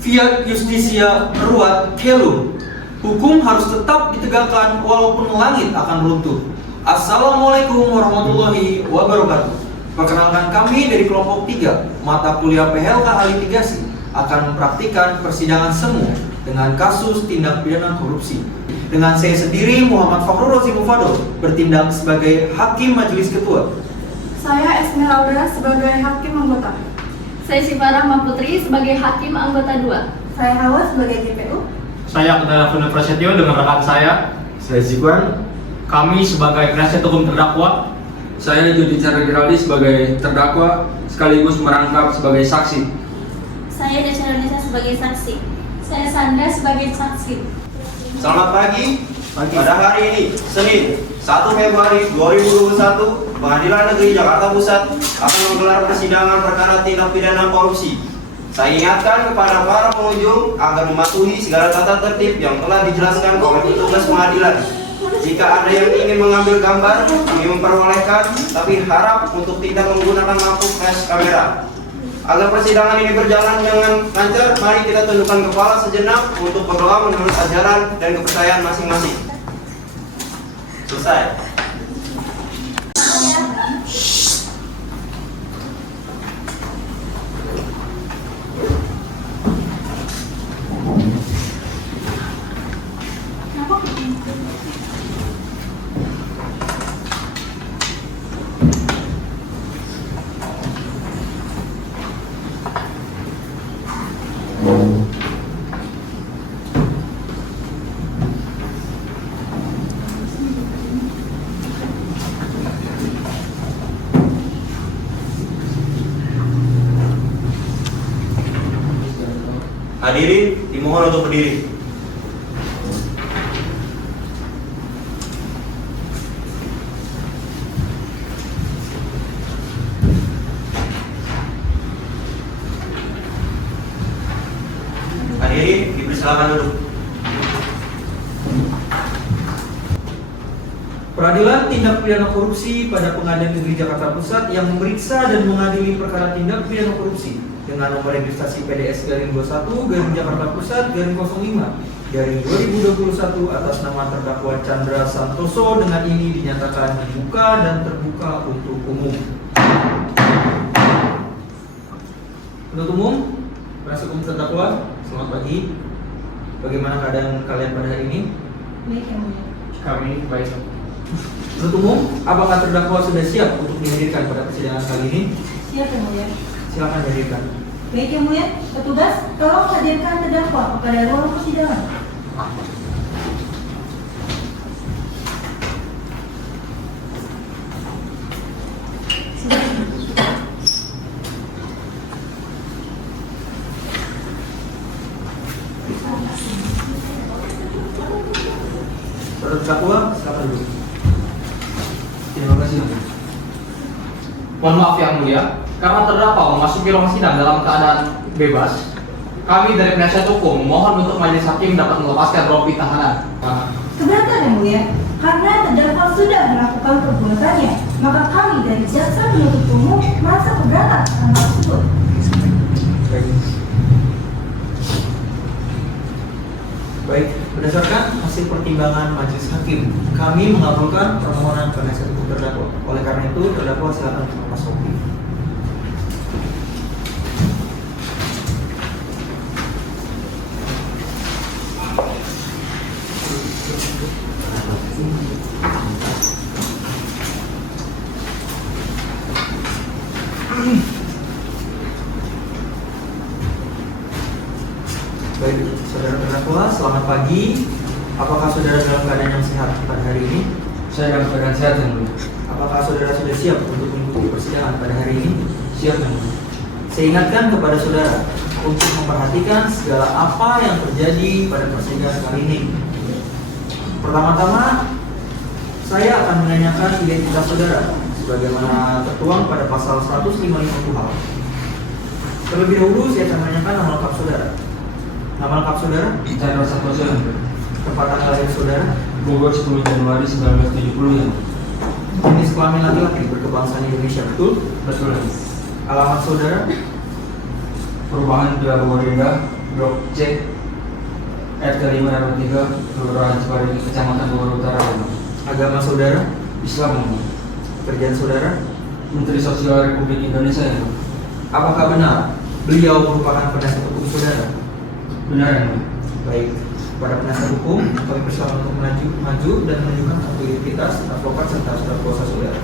Fiat Justitia Ruat Kelum. Hukum harus tetap ditegakkan walaupun langit akan runtuh. Assalamualaikum warahmatullahi wabarakatuh. Perkenalkan, kami dari kelompok 3 mata kuliah PHLK Litigasi akan mempraktikkan persidangan semu dengan kasus tindak pidana korupsi. Dengan saya sendiri, Muhammad Fakhrul Rozi Mufadol, bertindak sebagai Hakim Majelis Ketua. Saya Esmeralda sebagai Hakim Anggota. Saya Syifa Rahma Putri sebagai Hakim Anggota 2. Saya Hawa sebagai GPU. Saya Kedara Funda Prasetyo dengan rekan saya Zikwan. Kami sebagai penasihat hukum terdakwa. Saya Jody Chandra Giraldi sebagai terdakwa sekaligus merangkap sebagai saksi. Saya Desya Indonesia sebagai saksi. Saya Sandra sebagai saksi. Selamat pagi. Pada hari ini, Senin 1 Februari 2021, Pengadilan Negeri Jakarta Pusat akan menggelar persidangan perkara tindak pidana korupsi. Saya ingatkan kepada para pengunjung agar mematuhi segala tata tertib yang telah dijelaskan oleh petugas pengadilan. Jika ada yang ingin mengambil gambar, kami memperbolehkan, tapi harap untuk tidak menggunakan lampu flash kamera. Agar persidangan ini berjalan dengan lancar, mari kita tundukkan kepala sejenak untuk berdoa menurut ajaran dan kepercayaan masing-masing. Selesai. Hadirin dimohon untuk berdiri. Hadirin dipersilakan duduk. Peradilan Tindak Pidana Korupsi pada Pengadilan Negeri Jakarta Pusat yang memeriksa dan mengadili perkara tindak pidana korupsi dengan nomor registrasi PDS-21 Jakarta Pusat 05/2021 atas nama terdakwa Chandra Santoso dengan ini dinyatakan dibuka dan terbuka untuk umum. Penuntut umum, penasihat hukum terdakwa, selamat pagi. Bagaimana keadaan kalian pada hari ini? Baik, yang mulia. Kami baik. Penuntut umum, apakah terdakwa sudah siap untuk dihadirkan pada persidangan kali ini? Siap, yang mulia. Silakan hadirkan. Baik, yang mulia. Petugas, tolong hadirkan terdakwa kepada ruang persidangan. Terdakwa, silakan dulu. Terima kasih. Mohon maaf yang mulia, karena terdakwa memasuki ruang sidang dalam keadaan bebas, kami dari penasihat hukum mohon untuk majelis hakim dapat melepaskan rompi tahanan. Keberatan, yang mulia. Karena terdakwa sudah melakukan perbuatannya, maka kami dari jaksa penuntut umum merasa keberatan akan hal tersebut. Baik, berdasarkan hasil pertimbangan majelis hakim, kami mengabulkan permohonan penasihat hukum terdakwa. Oleh karena itu, terdakwa silakan melepas rompi. Baik, saudara terdakwa, selamat pagi. Apakah saudara dalam keadaan yang sehat pada hari ini? Saya dalam keadaan sehat yang mulia. Apakah saudara sudah siap untuk mengikuti persidangan pada hari ini? Siap yang mulia. Saya ingatkan kepada saudara untuk memperhatikan segala apa yang terjadi pada persidangan kali ini. Pertama-tama, saya akan menanyakan identitas saudara sebagaimana tertuang pada pasal 150 KUHP. Terlebih dahulu, saya akan menanyakan nama lengkap saudara. Nama lengkap saudara? Chandra Santoso yang mulia. Tempat tanggal lahir saudara? Bogor 10 Januari 1970 yang mulia. Jenis kelamin laki-laki berkebangsaan Indonesia, betul? Betul. Alamat saudara? Perubahan Jalan Bogor Indah, Blok C, RT 5 RW 3, Kelurahan Ciparingi, Kecamatan Bogor Utara. Agama saudara, Islam, yang mulia. pekerjaan saudara. Menteri Sosial Republik Indonesia, yang mulia. Apakah benar beliau merupakan penasihat hukum saudara? Benar, yang mulia. Baik, pada penasihat hukum kami persilakan untuk maju dan menunjukkan kartu identitas advokat serta surat kuasa saudara.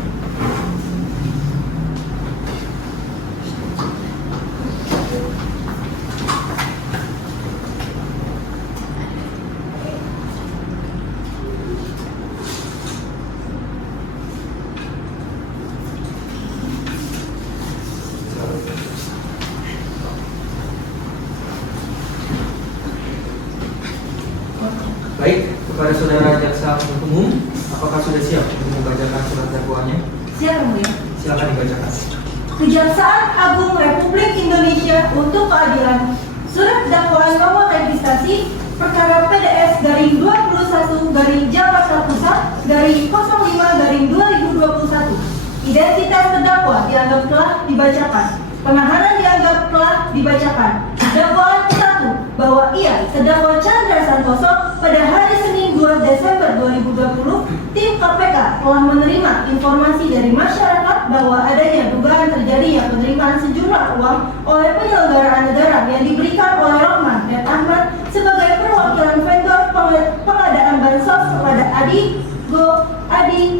Baik, kepada saudara jaksa penuntut umum, apakah sudah siap untuk membacakan surat dakwaannya? Siap yang mulia. Silakan dibacakan. Kejaksaan Agung Republik Indonesia untuk Keadilan. Surat dakwaan nomor registrasi perkara PDS garing 21 garing Jakarta Pusat garing 05 garing 2021. Identitas terdakwa dianggap telah dibacakan. Penahanan dianggap telah dibacakan. Dakwaan 1, bahwa ia, terdakwa Chandra Santoso, pada hari Senin 2 Desember 2020, tim KPK telah menerima informasi dari masyarakat bahwa adanya dugaan terjadinya penerimaan sejumlah uang oleh penyelenggaraan negara yang diberikan oleh Rahman dan Ahmad sebagai perwakilan vendor pengadaan bansos kepada Adi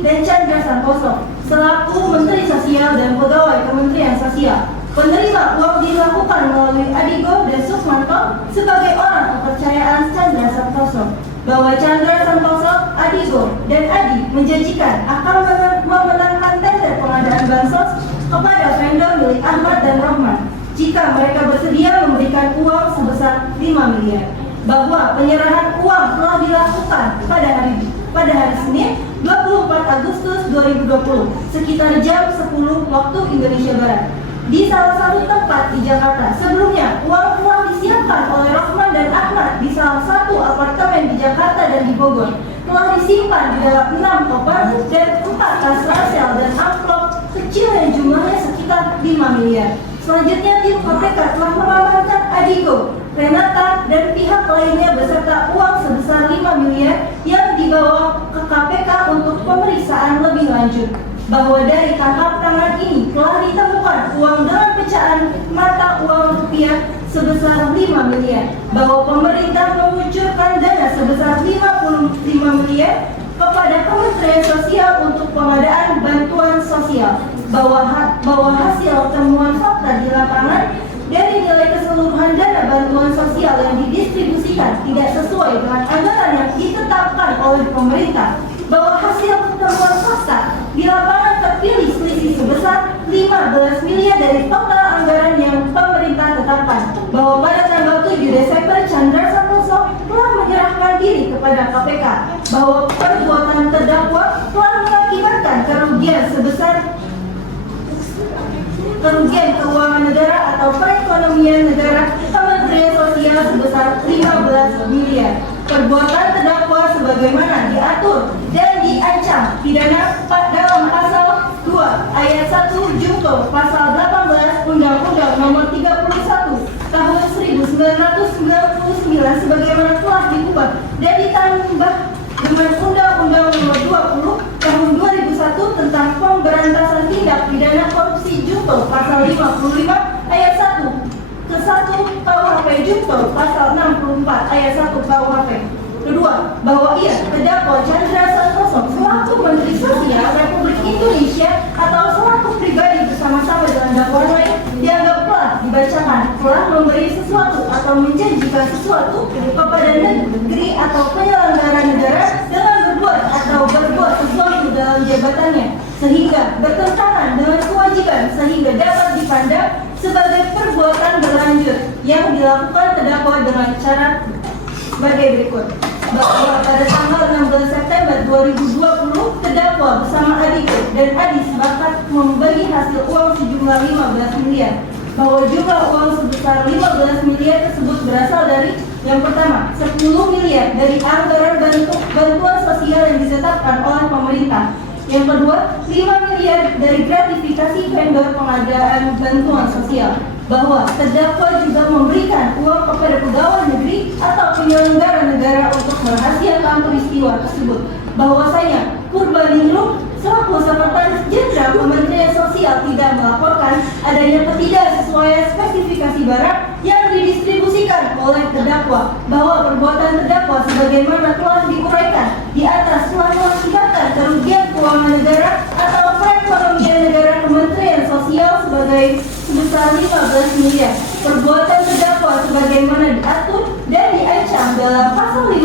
dan Chandra Santoso selaku Menteri Sosial dan pegawai Kementerian Sosial. Penerima uang dilakukan melalui Adigo dan Sukmanto sebagai orang kepercayaan Chandra Santoso. Bahwa Chandra Santoso, Adigo, dan Adi menjanjikan akan memenangkan tender pengadaan bansos kepada vendor milik Ahmad dan Rahman jika mereka bersedia memberikan uang sebesar 5 miliar. Bahwa penyerahan uang telah dilakukan pada hari Senin 24 Agustus 2020 sekitar jam 10 waktu Indonesia Barat di salah satu tempat di Jakarta. Sebelumnya, uang telah disiapkan oleh Rahman dan Ahmad di salah satu apartemen di Jakarta dan di Bogor. Telah disimpan di dalam 6 koper dan 4 tas ransel dan amplop kecil yang jumlahnya sekitar 5 miliar. Selanjutnya, tim KPK telah mengamankan Adigo, Renata, dan pihak lainnya beserta uang sebesar 5 miliar yang dibawa ke KPK untuk pemeriksaan lebih lanjut. Bahwa dari tangkap tangan ini telah ditemukan uang dengan pecahan mata uang rupiah sebesar 5 miliar. Bahwa pemerintah mengucurkan dana sebesar 55 miliar kepada Kementerian Sosial untuk pengadaan bantuan sosial. Bahwa hasil temuan fakta di lapangan dari nilai keseluruhan dana bantuan sosial yang didistribusikan tidak sesuai dengan anggaran yang ditetapkan oleh pemerintah. Bahwa hasil temuan fakta di lapangan terpilih selisih sebesar 15 miliar dari total anggaran yang pemerintah tetapkan. Bahwa pada tanggal 7 Desember Chandra Santoso telah menyerahkan diri kepada KPK. Bahwa perbuatan terdakwa telah mengakibatkan kerugian keuangan negara atau perekonomian negara Kementerian Sosial sebesar 15 miliar. Perbuatan terdakwa sebagaimana diatur dan diancam pidana dalam pasal 2 ayat 1 junto pasal 18 Undang-Undang Nomor 31 Tahun 1999 sebagaimana telah diubah dan ditambah dengan Undang-Undang Nomor 20 Tahun 2001 tentang pemberantasan tindak pidana korupsi junto pasal 55 ayat 1 ke 1 KUHP junto pasal 64 ayat 1 KUHP. Kedua, bahwa ia, terdakwa Chandra Santoso selaku Menteri Sosial Republik Indonesia atau selaku pribadi bersama-sama dengan dakwaan lain dianggap telah dibacakan, telah memberi sesuatu atau menjanjikan sesuatu kepada negeri atau penyelenggara negara dengan berbuat sesuatu dalam jabatannya sehingga bertentangan dengan kewajiban sehingga dapat dipandang sebagai perbuatan berlanjut yang dilakukan terdakwa dengan cara sebagai berikut. Bahwa pada tanggal 16 September 2020 terdakwa bersama Adigo dan Adi sepakat membagi hasil uang sejumlah 15 miliar. Bahwa jumlah uang sebesar 15 miliar tersebut berasal dari yang pertama, 10 miliar dari anggaran bantuan sosial yang ditetapkan oleh pemerintah. Yang kedua, 5 miliar dari gratifikasi vendor pengadaan bantuan sosial. Bahwa terdakwa juga memberikan uang kepada pegawai penyelenggara negara untuk merahasiakan peristiwa tersebut. Bahwasanya Purbaningrum selaku Sekretaris Jenderal Kementerian Sosial tidak melaporkan adanya ketidaksesuaian spesifikasi barang yang didistribusikan oleh terdakwa, bahwa perbuatan terdakwa sebagaimana telah diuraikan di atas telah mengakibatkan kerugian keuangan negara atau perekonomian negara Kementerian Sosial sebesar 15 miliar. Perbuatan terdakwa sebagaimana diatur dan diancam dalam pasal 5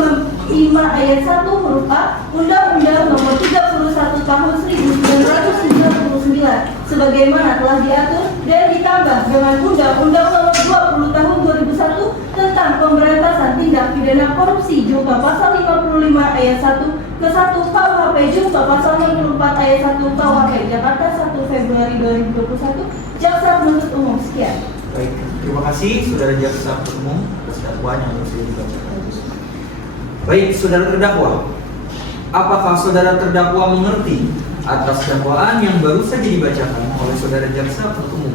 ayat 1 huruf A Undang-Undang Nomor 31 Tahun 1999 sebagaimana telah diatur dan ditambah dengan Undang-Undang Nomor 20 Tahun 2001 tentang pemberantasan tindak pidana korupsi jungto pasal 55 ayat 1 ke 1 KUHP jungto pasal 64 ayat 1 KUHP Jakarta 1 Februari 2021. Jaksa penuntut umum. Sekian. Baik, terima kasih saudara jaksa penuntut umum atas dakwaan yang sudah dibacakan. Baik, saudara terdakwa, apakah saudara terdakwa mengerti atas dakwaan yang baru saja dibacakan oleh saudara jaksa penuntut umum?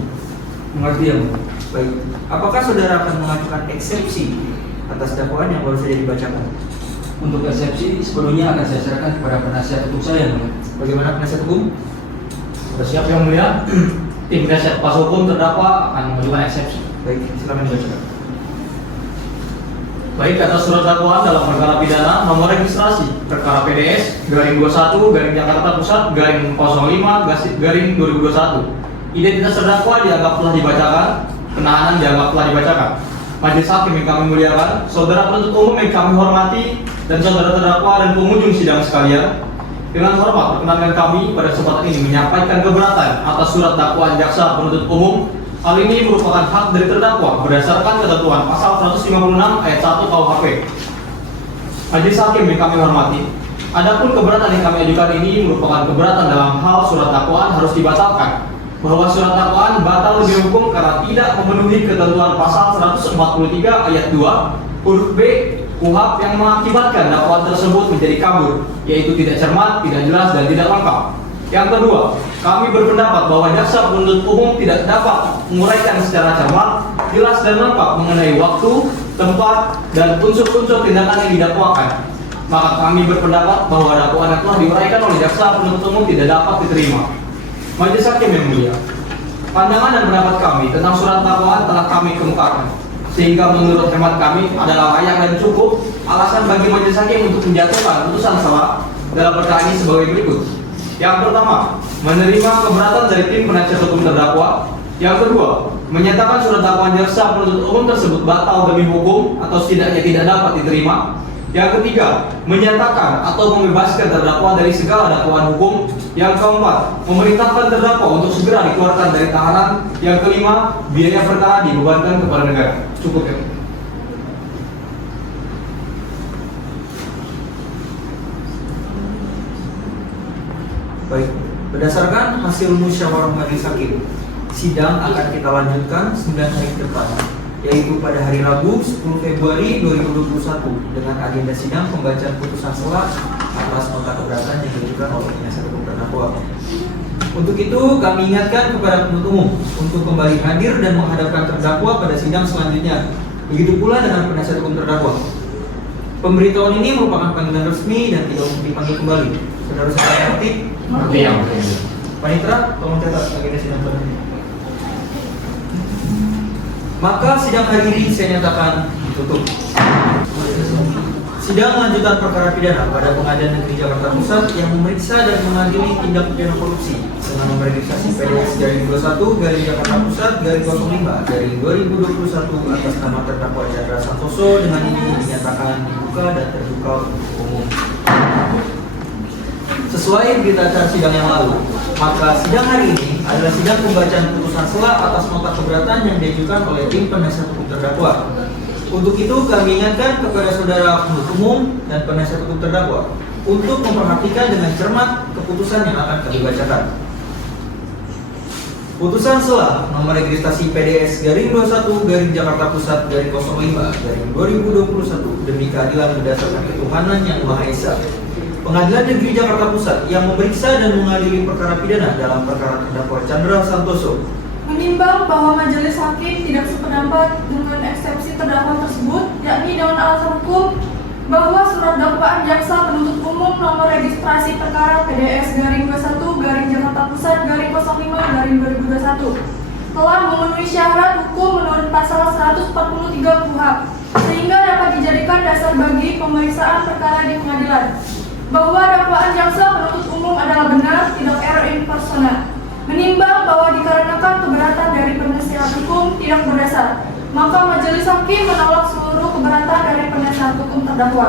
Mengerti ya, Mulia? Baik, apakah saudara akan mengajukan eksepsi atas dakwaan yang baru saja dibacakan? Untuk eksepsi sepenuhnya akan saya serahkan kepada penasihat hukum saya, Mulia. Bagaimana penasihat hukum? Sudah siap yang mulia? Tim penasihat kuasa hukum terdakwa akan mengajukan eksepsi. Baik, silakan dibacakan. Baik, atas surat dakwaan dalam perkara pidana nomor registrasi perkara PDS garing 21 garing Jakarta Pusat garing 05 garing 2021. Identitas terdakwa dianggap telah dibacakan, penahanan dianggap telah dibacakan. Majelis hakim yang kami muliakan, saudara penuntut umum yang kami hormati, dan saudara terdakwa dan pengunjung sidang sekalian, dengan hormat perkenankan kami pada kesempatan ini menyampaikan keberatan atas surat dakwaan jaksa penuntut umum. Hal ini merupakan hak dari terdakwa berdasarkan ketentuan pasal 156 ayat 1 KUHP. Majelis hakim yang kami hormati, adapun keberatan yang kami ajukan ini merupakan keberatan dalam hal surat dakwaan harus dibatalkan, bahwa surat dakwaan batal demi hukum karena tidak memenuhi ketentuan pasal 143 ayat 2 huruf B KUHP yang mengakibatkan dakwaan tersebut menjadi kabur, yaitu tidak cermat, tidak jelas, dan tidak lengkap. Yang kedua, kami berpendapat bahwa jaksa penuntut umum tidak dapat menguraikan secara cermat, jelas, dan lengkap mengenai waktu, tempat, dan unsur-unsur tindakan yang didakwakan. Maka kami berpendapat bahwa dakwaan yang telah diuraikan oleh jaksa penuntut umum tidak dapat diterima. Majelis hakim yang mulia, pandangan dan pendapat kami tentang surat dakwaan telah kami kemukakan, sehingga menurut hemat kami adalah layak dan cukup alasan bagi majelis hakim untuk menjatuhkan putusan salah dalam perkara ini sebagai berikut. Yang pertama, menerima keberatan dari tim penasihat hukum terdakwa. Yang kedua, menyatakan surat dakwaan jaksa penuntut umum tersebut batal demi hukum atau setidaknya tidak dapat diterima. Yang ketiga, menyatakan atau membebaskan terdakwa dari segala dakwaan hukum. Yang keempat, memerintahkan terdakwa untuk segera dikeluarkan dari tahanan. Yang kelima, biaya perkara dibebankan kepada negara. Cukup ya. Baik, berdasarkan hasil musyawarah majelis hakim, sidang akan kita lanjutkan 9 hari ke depan, yaitu pada hari Rabu 10 Februari 2021 dengan agenda sidang pembacaan putusan sela atas nota keberatan yang diajukan oleh penasihat hukum terdakwa. Untuk itu, kami ingatkan kepada penuntut umum untuk kembali hadir dan menghadapkan terdakwa pada sidang selanjutnya. Begitu pula dengan penasihat hukum terdakwa. Pemberitahuan ini merupakan panggilan resmi dan tidak untuk dipanggil kembali. Saudara sekalian mengerti? Mengerti yang mulia. Panitra, tolong catat agenda sidang selanjutnya. Maka sidang hari ini saya nyatakan ditutup. Sidang lanjutan perkara pidana pada Pengadilan Negeri Jakarta Pusat yang memeriksa dan mengadili tindak pidana korupsi dengan nomor registrasi PDS garing 21 garing Jakarta Pusat garing 05 garing 2021 atas nama terdakwa Chandra Santoso dengan ini dinyatakan dibuka dan terbuka untuk umum. Sesuai berita acara sidang yang lalu, maka sidang hari ini adalah sidang pembacaan putusan sela atas nota keberatan yang diajukan oleh tim penasihat hukum terdakwa. Untuk itu kami ingatkan kepada saudara penuntut umum dan penasihat hukum terdakwa untuk memperhatikan dengan cermat keputusan yang akan kami bacakan. Putusan sela nomor registrasi PDS garing 21 garing Jakarta Pusat garing 05 garing 2021 demi keadilan berdasarkan ketuhanan yang Maha Esa. Pengadilan Negeri Jakarta Pusat yang memeriksa dan mengadili perkara pidana dalam perkara terdakwa Chandra Santoso menimbang bahwa majelis hakim tidak sependapat dengan eksepsi terdakwa tersebut, yakni dengan alasan hukum Jaksa Penuntut Umum nomor registrasi perkara PDS garing 21 garing Jakarta Pusat garing 05 garing 2021 telah memenuhi syarat hukum menurut pasal 143 KUHP sehingga dapat dijadikan dasar bagi pemeriksaan perkara di pengadilan. Bahwa dakwaan jaksa penuntut umum adalah benar, tidak error in persona. Menimbang bahwa dikarenakan keberatan dari penasihat hukum tidak berdasar, maka majelis hakim menolak seluruh keberatan dari penasihat hukum terdakwa.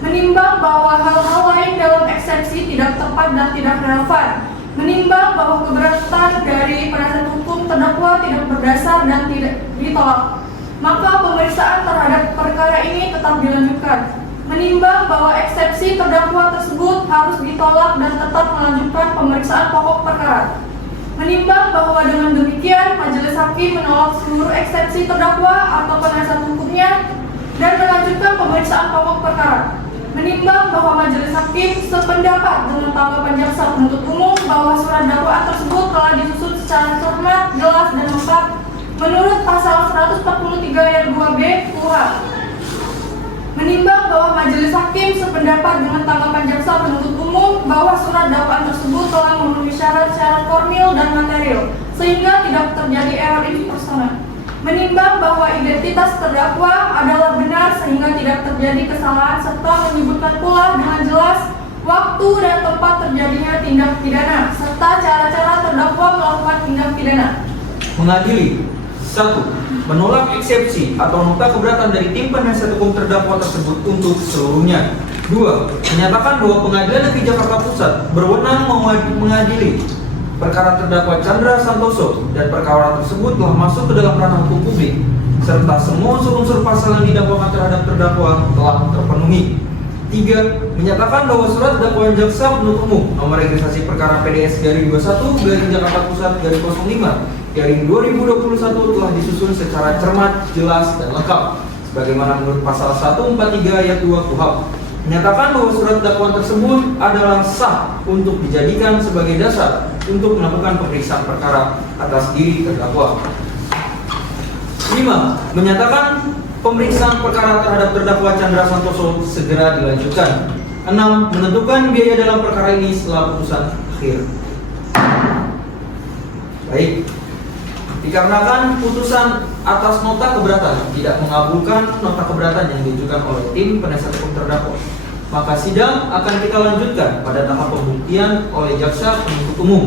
Menimbang bahwa hal-hal lain dalam eksepsi tidak tepat dan tidak relevan. Menimbang bahwa keberatan dari penasihat hukum terdakwa tidak berdasar dan tidak ditolak, maka pemeriksaan terhadap perkara ini tetap dilanjutkan. Menimbang bahwa eksepsi terdakwa tersebut harus ditolak dan tetap melanjutkan pemeriksaan pokok perkara. Menimbang bahwa dengan demikian majelis hakim menolak seluruh eksepsi terdakwa atau penasihat hukumnya dan melanjutkan pemeriksaan pokok perkara. Menimbang bahwa majelis hakim sependapat dengan tanggapan jaksa penuntut umum bahwa surat dakwaan tersebut telah disusun secara cermat, jelas, dan lengkap menurut pasal 143 ayat 2B KUHP. Menimbang bahwa majelis hakim sependapat dengan tanggapan jaksa penuntut umum bahwa surat dakwaan tersebut telah memenuhi syarat-syarat formil dan material sehingga tidak terjadi error in persona. Menimbang bahwa identitas terdakwa adalah benar sehingga tidak terjadi kesalahan serta menyebutkan pula dengan jelas waktu dan tempat terjadinya tindak pidana serta cara-cara terdakwa melakukan tindak pidana. Mengadili 1. Menolak eksepsi atau nota keberatan dari tim penasihat hukum terdakwa tersebut untuk seluruhnya. 2. Menyatakan bahwa Pengadilan Negeri Jakarta Pusat berwenang mengadili perkara terdakwa Chandra Santoso dan perkara tersebut telah masuk ke dalam ranah hukum publik serta semua unsur-unsur pasal yang didakwakan terhadap terdakwa telah terpenuhi. 3. Menyatakan bahwa surat dakwaan jaksa penuntut umum nomor registrasi perkara PDS garing 21 garing Jakarta Pusat garing 05 garing 2021 telah disusun secara cermat, jelas, dan lengkap sebagaimana menurut pasal 143 ayat 2 KUHP. Menyatakan bahwa surat dakwaan tersebut adalah sah untuk dijadikan sebagai dasar untuk melakukan pemeriksaan perkara atas diri terdakwa. 5. Menyatakan pemeriksaan perkara terhadap terdakwa Chandra Santoso segera dilanjutkan. 6. Menentukan biaya dalam perkara ini setelah putusan akhir. Baik. Dikarenakan putusan atas nota keberatan tidak mengabulkan nota keberatan yang diajukan oleh tim penasihat hukum terdakwa, maka sidang akan kita lanjutkan pada tahap pembuktian oleh jaksa penuntut umum.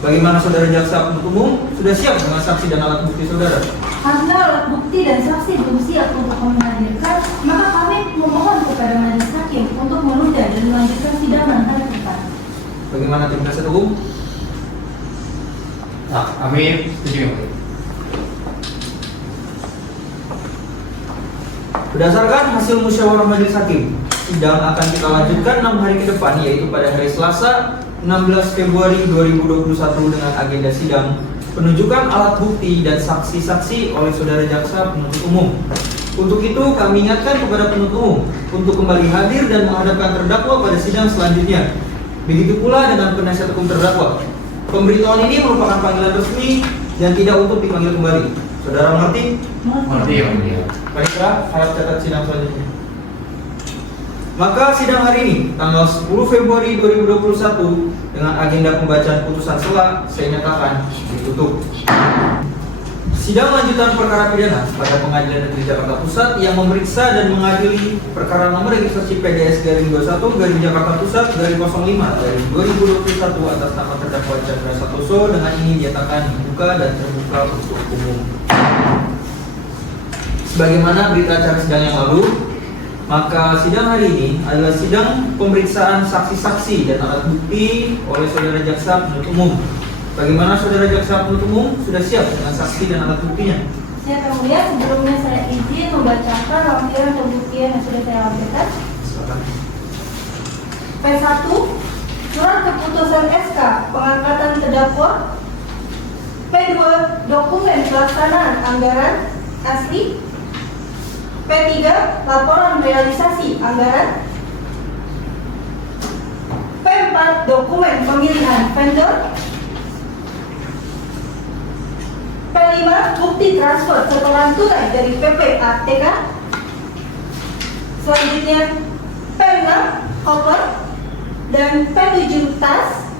Bagaimana saudara jaksa penuntut umum? Sudah siap dengan saksi dan alat bukti saudara? Karena alat bukti dan saksi belum siap untuk menghadirkan, maka kami memohon kepada majelis hakim untuk menunda dan melanjutkan sidang hari depan. Bagaimana tim penasihat hukum? Nah, kami setuju. Berdasarkan hasil musyawarah majelis hakim, sidang akan kita lanjutkan 6 hari ke depan, yaitu pada hari Selasa 16 Februari 2021 dengan agenda sidang penunjukan alat bukti dan saksi-saksi oleh saudara jaksa penuntut umum. Untuk itu kami ingatkan kepada penuntut umum untuk kembali hadir dan menghadapkan terdakwa pada sidang selanjutnya. Begitu pula dengan penasihat hukum terdakwa. Pemberitahuan ini merupakan panggilan resmi dan tidak untuk dipanggil kembali. Saudara mengerti? Mengerti ya. Baiklah, harap catat sidang selanjutnya. Maka sidang hari ini, tanggal 10 Februari 2021 dengan agenda pembacaan putusan sela, saya nyatakan ditutup. Sidang lanjutan perkara pidana pada Pengadilan Negeri Jakarta Pusat yang memeriksa dan mengadili perkara nomor registrasi PDS garing 21 garing Jakarta Pusat garing 05 garing 2021 atas nama terdakwa Chandra Santoso dengan ini dinyatakan dibuka dan terbuka untuk umum. Sebagaimana berita acara sidang yang lalu, maka sidang hari ini adalah sidang pemeriksaan saksi-saksi dan alat bukti oleh saudara jaksa penuntut umum. Bagaimana saudara jaksa penuntut umum sudah siap dengan saksi dan alat buktinya? Siap yang mulia, sebelumnya saya izin membacakan lampiran pembuktian yang sudah saya lampirkan. Silakan. P1, surat keputusan SK pengangkatan terdakwa. P2, dokumen pelaksanaan anggaran asli. P3, laporan realisasi anggaran. P4, dokumen pemilihan vendor. P5, bukti transfer setoran tunai dari PPATK. Selanjutnya, pena, koper, dan P7 tas,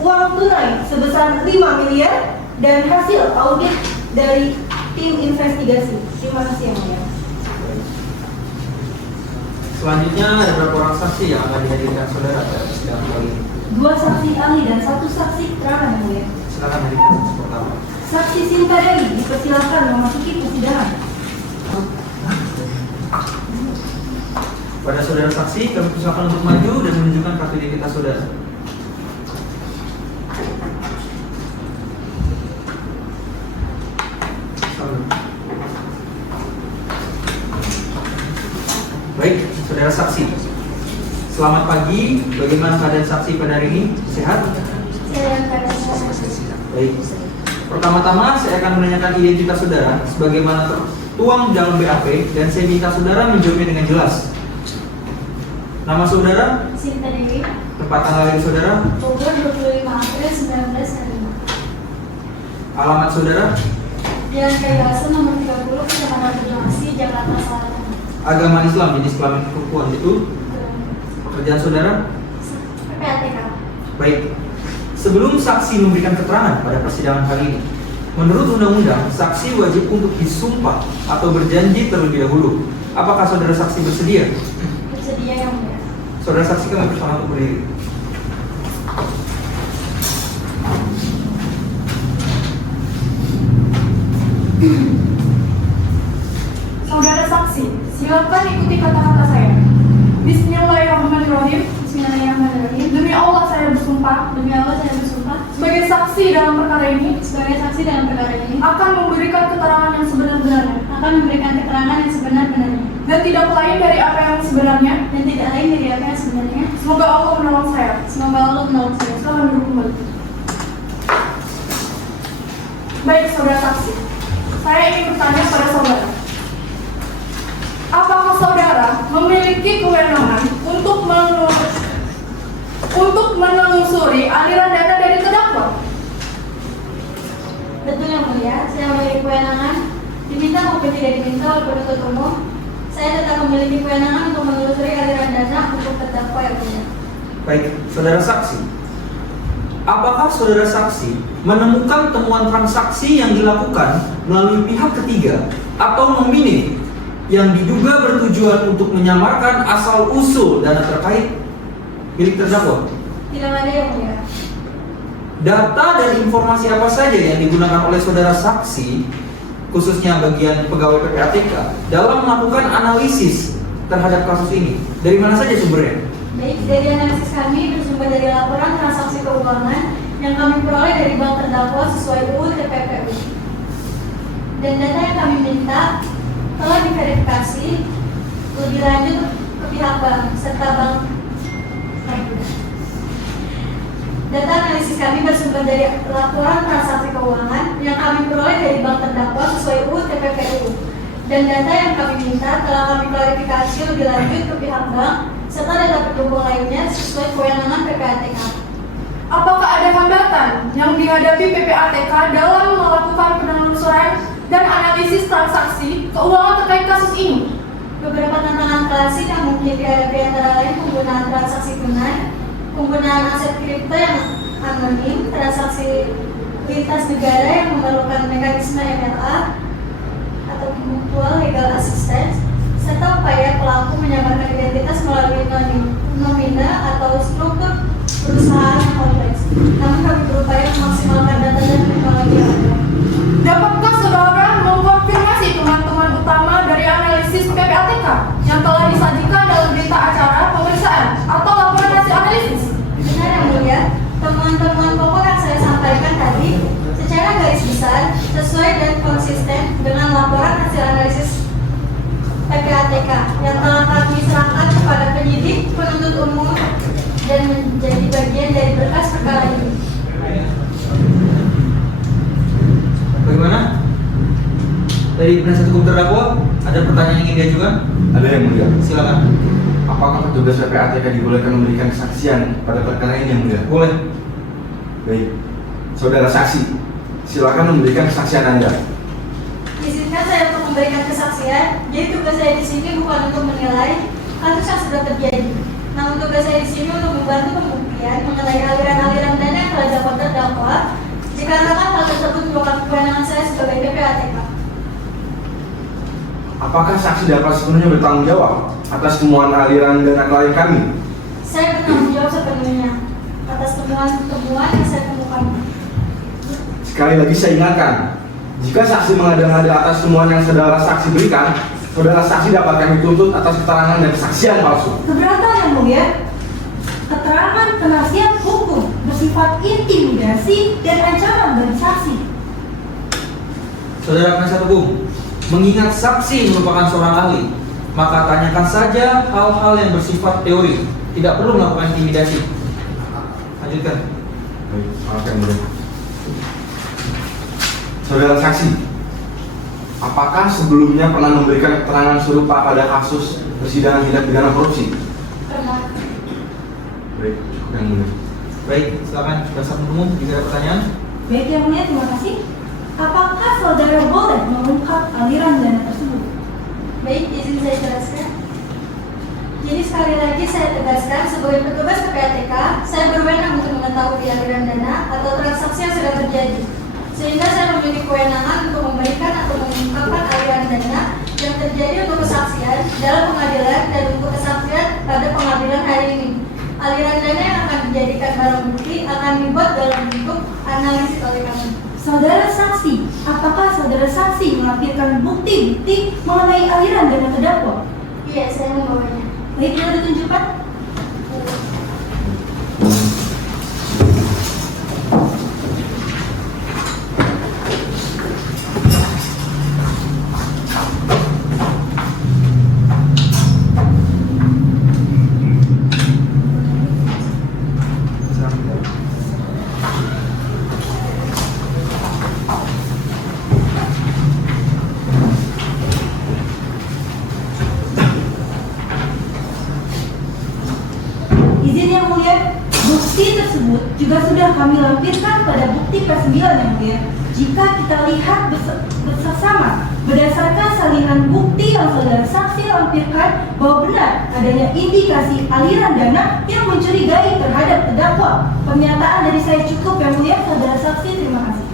uang tunai sebesar 5 miliar, dan hasil audit dari tim investigasi. Terima kasih yang mulia. Selanjutnya ada berapa orang saksi yang akan dihadirkan saudara pada persidangan kali ini? 2 saksi ahli dan 1 saksi keterangan yang mulia. Silakan hadirkan saksi pertama. Saksi Sinta Dewi dipersilakan memasuki persidangan. Pada saudara saksi, kami persilakan untuk maju dan menunjukkan kartu identitas saudara. Baik, saudara saksi. Selamat pagi. Bagaimana keadaan saksi pada hari ini? Sehat? Baik. Pertama-tama saya akan menanyakan identitas saudara sebagaimana tertuang dalam BAP dan saya minta saudara menjawabnya dengan jelas. Nama saudara, Sinta Dewi, tempat tanggal lahir saudara, Bogor 25 April 1995. alamat saudara, Jalan Kayu nomor 30, Kecamatan Bojongasi, Jakarta Selatan. agama Islam, jenis kelamin perempuan itu, pekerjaan saudara. PPATK. Baik. Sebelum saksi memberikan keterangan pada persidangan kali ini, menurut undang-undang, saksi wajib untuk disumpah atau berjanji terlebih dahulu. Apakah saudara saksi bersedia? Bersedia yang mulia. Saudara saksi kami persilakan untuk berdiri. Saudara saksi, silakan ikuti kata-kata saya. Bismillahirrahmanirrahim. Bismillahirrahmanirrahim. Demi Allah saya bersumpah Demi Allah saya bersumpah sebagai saksi dalam perkara ini sebagai saksi dalam perkara ini akan memberikan keterangan yang sebenar-benarnya akan memberikan keterangan yang sebenar-benarnya dan tidak lain dari apa yang sebenarnya. dan tidak lain dari apa yang sebenarnya. Semoga Allah menolong saya. Semoga Allah menolong saya. Selamat duduk kembali. Baik saudara saksi, saya ingin bertanya pada saudara. Apakah saudara memiliki kewenangan untuk menelusuri aliran dana dari terdakwa? Betul yang mulia, saya memiliki kewenangan diminta maupun tidak diminta oleh penuntut umum. Saya tetap memiliki kewenangan untuk menelusuri aliran dana untuk terdakwa yang mulia. Baik, saudara saksi. Apakah saudara saksi menemukan temuan transaksi yang dilakukan melalui pihak ketiga atau nomine yang diduga bertujuan untuk menyamarkan asal-usul dana terkait milik terdakwa? Tidak ada yang mulia. Data dan informasi apa saja yang digunakan oleh saudara saksi, khususnya bagian pegawai PPATK, dalam melakukan analisis terhadap kasus ini? Dari mana saja sumbernya? Baik, dari analisis kami bersumber dari laporan transaksi keuangan yang kami peroleh dari bank terdakwa sesuai UU TPPU. Dan data yang kami minta telah diverifikasi lebih lanjut ke pihak bank serta bank. Data analisis kami bersumber dari laporan transaksi keuangan yang kami peroleh dari bank terdakwa sesuai UU TPPU. Dan data yang kami minta telah kami klarifikasi lebih lanjut ke pihak bank serta data pendukung lainnya sesuai kewenangan PPATK. Apakah ada hambatan yang dihadapi PPATK dalam melakukan penelusuran dan analisis transaksi keuangan terkait kasus ini? Beberapa tantangan klasik yang mungkin dihadapi antara lain penggunaan transaksi tunai, penggunaan aset kripto yang anonim, transaksi lintas negara yang memerlukan mekanisme MLA atau mutual legal assistance, serta upaya pelaku menyamarkan identitas melalui nomina atau struktur perusahaan yang kompleks. Namun kami berupaya memaksimalkan data dan teknologi yang ada. Dapatkah saudara mengkonfirmasi teman-teman utama dari analisis PPATK yang telah disajikan dalam berita acara pemeriksaan atau laporan hasil analisis? Benar yang mulia, temuan-temuan pokok yang saya sampaikan tadi secara garis besar sesuai dan konsisten dengan laporan hasil analisis PPATK yang telah kami serahkan kepada penyidik, penuntut umum, dan menjadi bagian dari berkas perkara ini. Bagaimana? Dari penasihat hukum terdakwa, ada pertanyaan yang ingin diajukan? Ada yang mulia. Silakan. Apakah petugas PPATK dibolehkan memberikan kesaksian pada perkara ini yang mulia? Boleh. Baik. Saudara saksi, silakan memberikan kesaksian Anda. Izinkan saya untuk memberikan kesaksian. Jadi tugas saya di sini bukan untuk menilai, kasus yang sudah terjadi. Namun tugas saya di sini untuk membantu pembuktian mengenai aliran-aliran dana yang telah dapat terdakwa, dikarenakan hal tersebut merupakan kewenangan saya sebagai PPATK. Apakah saksi dapat sepenuhnya bertanggung jawab atas temuan aliran dana klien kami? Saya bertanggung jawab sepenuhnya atas temuan-temuan yang saya temukan. Sekali lagi saya ingatkan, jika saksi mengada-ngada atas temuan yang saudara saksi berikan, saudara saksi dapat kami tuntut atas keterangan dan kesaksian palsu. Keberatan Yang Mulia, keterangan penasihat hukum bersifat intimidasi dan ancaman bagi saksi. Saudara penasihat hukum, mengingat saksi merupakan seorang ahli, maka tanyakan saja hal-hal yang bersifat teori. Tidak perlu melakukan intimidasi. Lanjutkan. Baik, maaf Yang Mulia. Saudara saksi, apakah sebelumnya pernah memberikan keterangan serupa pada kasus persidangan tindak pidana korupsi? Pernah. Baik, cukup Yang Mulia. Baik, silakan jaksa penuntut umum jika ada pertanyaan. Baik Yang Mulia, terima kasih. Apakah saudara boleh mengungkap aliran dana tersebut? Baik, izin saya jelaskan. Jadi sekali lagi saya tegaskan, sebagai petugas PPATK, saya berwenang untuk mengetahui aliran dana atau transaksi yang sudah terjadi. Sehingga saya memiliki kewenangan untuk memberikan atau mengungkapkan aliran dana yang terjadi untuk kesaksian dalam pengadilan dan untuk kesaksian pada pengadilan hari ini. Aliran dana yang akan dijadikan barang bukti akan dibuat dalam bentuk analisis oleh kami. Saudara saksi, apakah saudara saksi melampirkan bukti-bukti mengenai aliran dana terdakwa? Iya, saya membawanya. Baik, bisa ditunjukkan? Izin Yang Mulia, bukti tersebut juga sudah kami lampirkan pada bukti P9 Yang Mulia. Jika kita lihat bersama berdasarkan salinan bukti yang saudara saksi lampirkan bahwa benar adanya indikasi aliran dana yang mencurigai terhadap terdakwa. Pernyataan dari saya cukup Yang Mulia. Saudara saksi, terima kasih.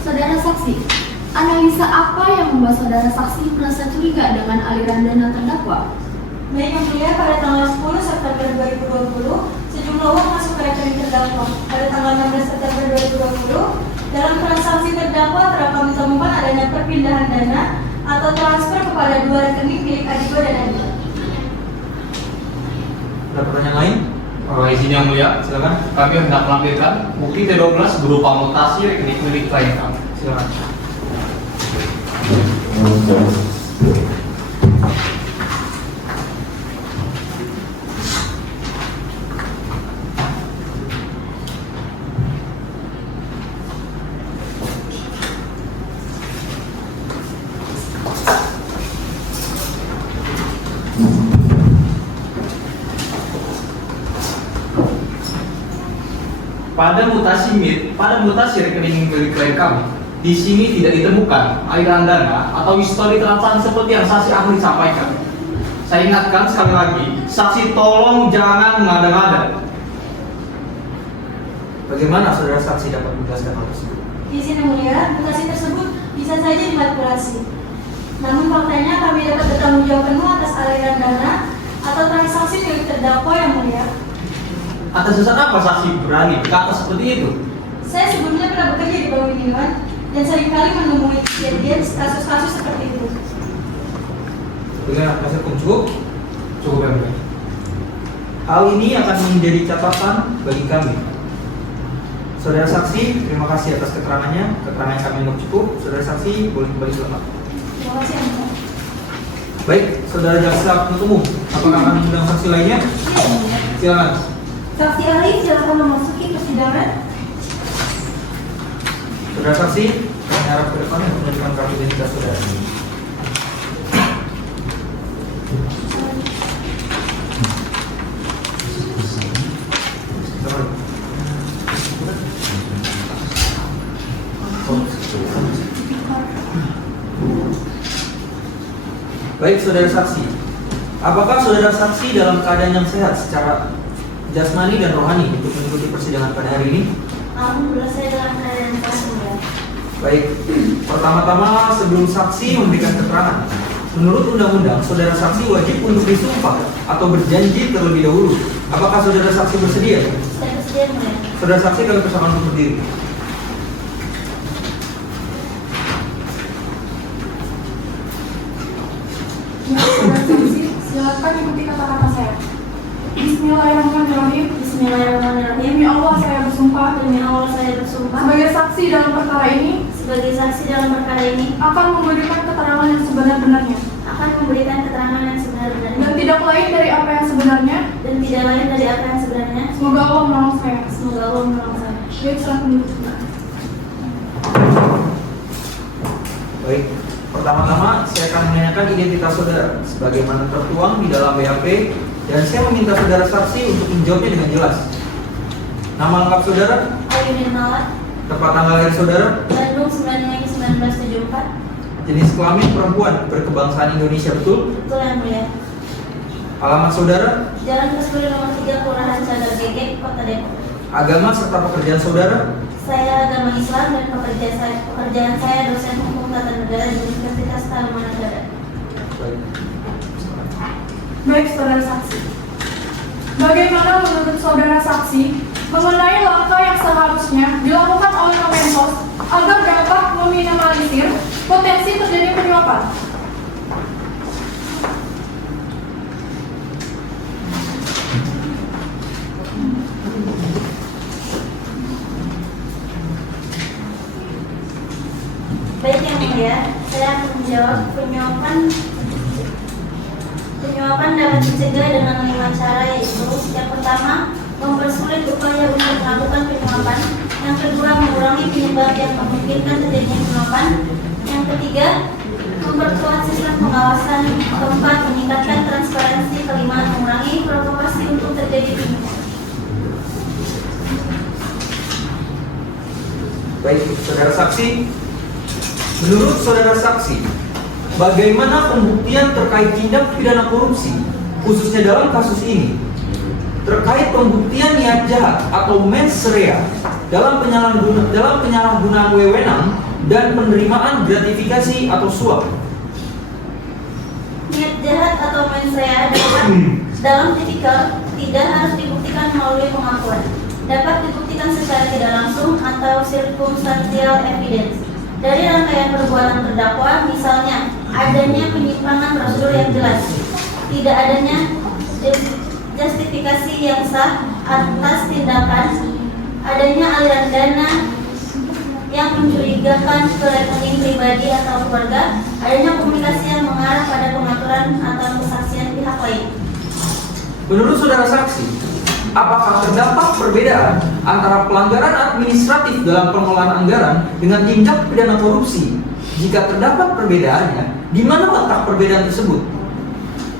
Saudara saksi, analisa apa yang membuat saudara saksi merasa curiga dengan aliran dana terdakwa? Baik Yang Mulia, pada tanggal 10 September 2020, sejumlah uang masuk ke rekening terdakwa. Pada tanggal 16 September 2020, dalam transaksi terdakwa kami temukan adanya perpindahan dana atau transfer kepada dua rekening milik Adigo dan Adi. Ada pertanyaan lain? Izin Yang Mulia, Silakan. kami hendak melampirkan bukti T12 berupa mutasi rekening milik klien kami. Silakan. Pada mutasi rekening milik klien kami, di sini tidak ditemukan aliran dana atau histori transaksi seperti yang saksi ahli sampaikan. Saya ingatkan sekali lagi, saksi tolong jangan mengada-ngada. Bagaimana saudara saksi dapat menjelaskan hal tersebut? Izin Yang Mulia, mutasi tersebut bisa saja dimanipulasi. Namun faktanya kami dapat bertanggung jawab penuh atas aliran dana atau transaksi milik terdakwa Yang Mulia. Atas dasar apa saksi berani berkata seperti itu? Saya sebelumnya pernah bekerja di Bank Miniman dan seringkali menemui kejadian kasus-kasus seperti itu. Dengan penasihat hukum cukup? Cukup Yang Mulia. Hal ini akan menjadi catatan bagi kami. Saudara saksi, terima kasih atas keterangannya. Keterangan kami anggap cukup. Saudara saksi, boleh kembali selamat. Terima kasih Yang Mulia. Baik, saudara jaksa penuntut umum, apakah akan mengundang saksi lainnya? Iya, Yang Mulia. Silakan. Saksi ahli, silakan memasuki persidangan. Saudara saksi, kami harap ke depan untuk menunjukkan kartu identitas saudara. Baik, saudara saksi. Apakah saudara saksi dalam keadaan yang sehat secara jasmani dan rohani untuk mengikuti persidangan pada hari ini? Alhamdulillah saya dalam keadaan yang sehat, Mulia. Baik, pertama-tama sebelum saksi memberikan keterangan, menurut undang-undang, saudara saksi wajib untuk disumpah atau berjanji terlebih dahulu. Apakah saudara saksi bersedia? Saya bersedia, Mulia. Saudara saksi kami persilakan untuk berdiri. Saudara saksi, silakan ikuti kata-kata saya. Bismillahirrahmanirrahim. Bismillahirrahmanirrahim. Demi Allah saya bersumpah Demi Allah saya bersumpah sebagai saksi dalam perkara ini sebagai saksi dalam perkara ini akan memberikan keterangan yang sebenar-benarnya akan memberikan keterangan yang sebenar-benarnya dan tidak lain dari apa yang sebenarnya. dan tidak lain dari apa yang sebenarnya. Semoga Allah menolong saya. Semoga Allah menolong saya. Baik, silakan duduk. Baik, pertama-tama saya akan menanyakan identitas saudara sebagaimana tertuang di dalam BAP dan saya meminta saudara saksi untuk menjawabnya dengan jelas. Nama lengkap saudara, Ayu Nirmala, tempat tanggal lahir saudara, Bandung 9 Mei 1974. jenis kelamin perempuan berkebangsaan Indonesia, betul? Betul yang mulia. Alamat saudara, Jalan Kasturi nomor 3 Kelurahan Cadar Gege, Kota Depok. agama serta pekerjaan saudara, Saya agama Islam dan pekerjaan saya dosen hukum tata negara di Universitas Tarumanagara. baik. Baik, saudara saksi. Bagaimana menurut saudara saksi mengenai langkah yang seharusnya dilakukan oleh Kemensos agar dapat meminimalisir potensi terjadi penyuapan? Baik yang mulia, saya akan menjawab penyuapan dapat dicegah dengan 5 cara, yaitu yang pertama, mempersulit upaya untuk melakukan penyuapan. Yang kedua, mengurangi penyebab yang memungkinkan terjadinya penyuapan. Yang ketiga, memperkuat sistem pengawasan. Keempat, meningkatkan transparansi. Kelima, mengurangi provokasi untuk terjadi penyuapan. Baik, saudara saksi. Menurut saudara saksi, bagaimana pembuktian terkait tindak pidana korupsi, khususnya dalam kasus ini, terkait pembuktian niat jahat atau mens rea dalam penyalahgunaan wewenang dan penerimaan gratifikasi atau suap? Niat jahat atau mens rea dalam tipikal tidak harus dibuktikan melalui pengakuan. Dapat dibuktikan secara tidak langsung atau circumstantial evidence dari rangkaian perbuatan terdakwa, misalnya adanya penyimpangan prosedur yang jelas, tidak adanya justifikasi yang sah atas tindakan, adanya aliran dana yang mencurigakan ke rekening pribadi atau keluarga, adanya komunikasi yang mengarah pada pengaturan atau kesaksian pihak lain. Menurut saudara saksi, apakah terdapat perbedaan antara pelanggaran administratif dalam pengelolaan anggaran dengan tindak pidana korupsi? Jika terdapat perbedaannya, di mana letak perbedaan tersebut?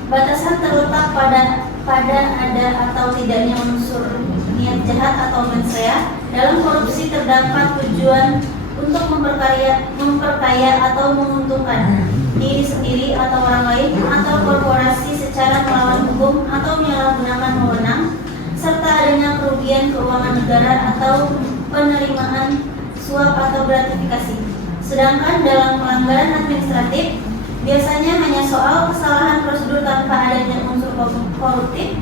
Batasan terletak pada ada atau tidaknya unsur niat jahat atau mens rea. Dalam korupsi terdapat tujuan untuk memperkaya atau menguntungkan diri sendiri atau orang lain atau korporasi secara melawan hukum atau menyalahgunakan wewenang, serta adanya kerugian keuangan negara atau penerimaan suap atau gratifikasi. Sedangkan dalam pelanggaran administratif biasanya hanya soal kesalahan prosedur tanpa adanya unsur koruptif.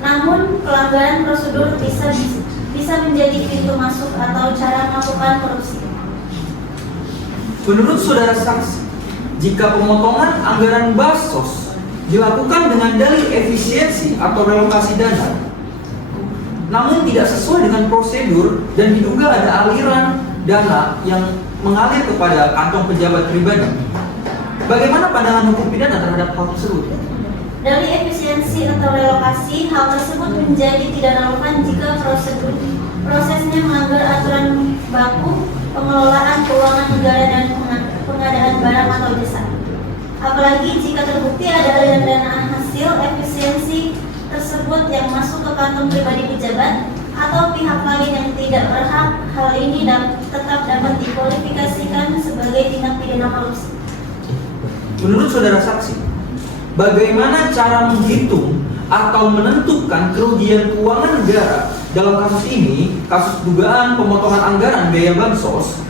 Namun pelanggaran prosedur bisa menjadi pintu masuk atau cara melakukan korupsi. Menurut saudara saksi, jika pemotongan anggaran Bansos dilakukan dengan dalih efisiensi atau relokasi dana, namun tidak sesuai dengan prosedur dan diduga ada aliran dana yang mengalir kepada kantong pejabat pribadi, bagaimana pandangan hukum pidana terhadap hal tersebut? Dari efisiensi atau relokasi, hal tersebut menjadi tidak relevan jika prosesnya melanggar aturan baku pengelolaan keuangan negara dan pengadaan barang atau jasa. Apalagi jika terbukti ada aliran dana hasil efisiensi tersebut yang masuk ke kantong pribadi pejabat atau pihak lain yang tidak berhak, hal ini tetap dapat dikualifikasikan sebagai tindak pidana korupsi. Menurut saudara saksi, bagaimana cara menghitung atau menentukan kerugian keuangan negara dalam kasus ini, kasus dugaan pemotongan anggaran biaya bansos.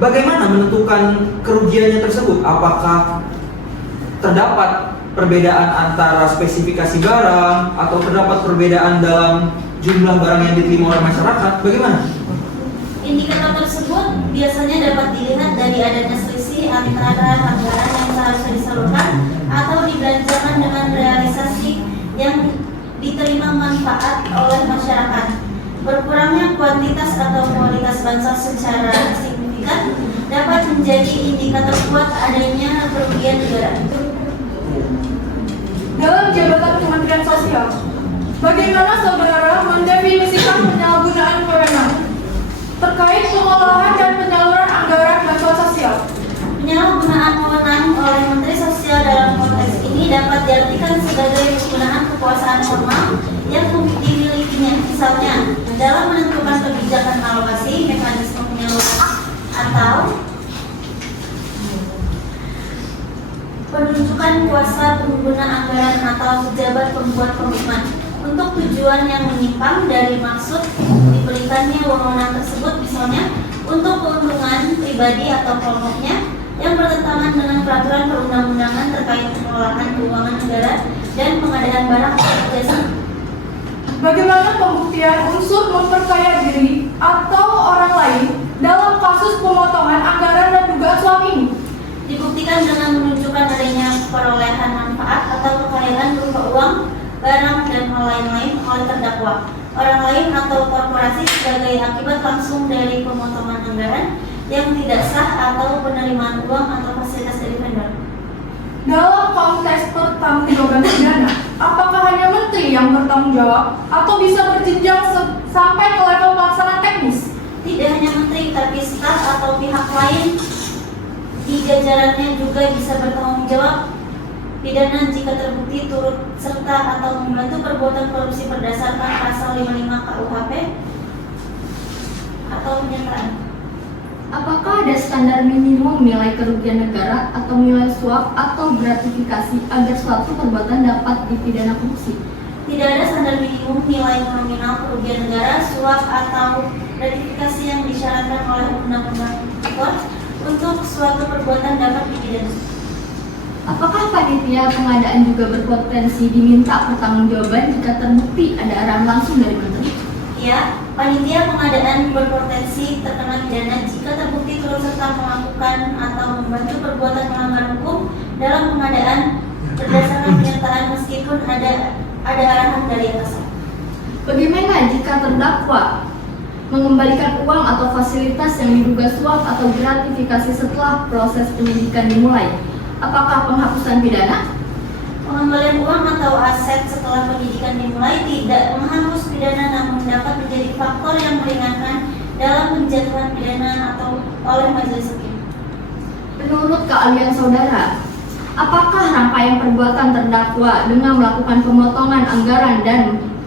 Bagaimana menentukan kerugiannya tersebut? Apakah terdapat perbedaan antara spesifikasi barang atau terdapat perbedaan dalam jumlah barang yang diterima oleh masyarakat? Bagaimana? Indikator tersebut biasanya dapat dilihat dari adanya selisih antara anggaran yang seharusnya disalurkan atau dibelanjakan dengan realisasi yang diterima manfaat oleh masyarakat. Berkurangnya kuantitas atau kualitas bansos secara signifikan dapat menjadi indikator kuat adanya kerugian negara. Dalam jabatan Kementerian Sosial, bagaimana saudara mendefinisikan penyalahgunaan wewenang terkait pengolahan dan penyaluran anggaran bantuan sosial? Penyalahgunaan wewenang oleh Menteri Sosial dalam konteks ini dapat diartikan sebagai penggunaan kekuasaan formal yang dimilikinya, misalnya dalam menentukan kebijakan alokasi, mekanisme penyaluran, atau penunjukan kuasa pengguna anggaran atau pejabat pembuat komitmen untuk tujuan yang menyimpang dari maksud diberikannya wewenang tersebut, misalnya untuk keuntungan pribadi atau kelompoknya yang bertentangan dengan peraturan perundang-undangan terkait pengelolaan keuangan negara dan pengadaan barang atau jasa. Bagaimana pembuktian unsur memperkaya diri atau orang lain dalam kasus pemotongan anggaran dan dugaan suap ini? Dibuktikan dengan menunjukkan adanya perolehan manfaat atau kekayaan berupa uang, barang, dan hal lain-lain oleh terdakwa, orang lain atau korporasi sebagai akibat langsung dari pemotongan anggaran yang tidak sah atau penerimaan uang atau fasilitas dari vendor. Dalam konteks pertanggungjawaban pidana, apakah hanya menteri yang bertanggung jawab atau bisa berjenjang sampai ke level pelaksana teknis? Tidak hanya menteri, tapi staf atau pihak lain di jajarannya juga bisa bertanggung jawab pidana jika terbukti turut serta atau membantu perbuatan korupsi berdasarkan pasal 55 KUHP atau penyertaan. Apakah ada standar minimum nilai kerugian negara atau nilai suap atau gratifikasi agar suatu perbuatan dapat dipidana korupsi? Tidak ada standar minimum nilai nominal kerugian negara, suap, atau gratifikasi yang disyaratkan oleh Undang-Undang Tipikor untuk suatu perbuatan dapat dipidana. Apakah panitia pengadaan juga berpotensi diminta pertanggungjawaban jika terbukti ada arahan langsung dari menteri? Ya, panitia pengadaan berpotensi terkena pidana jika terbukti turut serta melakukan atau membantu perbuatan melanggar hukum dalam pengadaan berdasarkan penyertaan meskipun ada arahan dari atasan. Bagaimana jika terdakwa mengembalikan uang atau fasilitas yang diduga suap atau gratifikasi setelah proses penyidikan dimulai? Apakah penghapusan pidana? Pengembalian uang atau aset setelah penyidikan dimulai tidak menghapus pidana, namun dapat menjadi faktor yang meringankan dalam penjatuhan pidana atau oleh majelis hakim. Menurut keahlian saudara, apakah rangkaian perbuatan terdakwa dengan melakukan pemotongan anggaran dan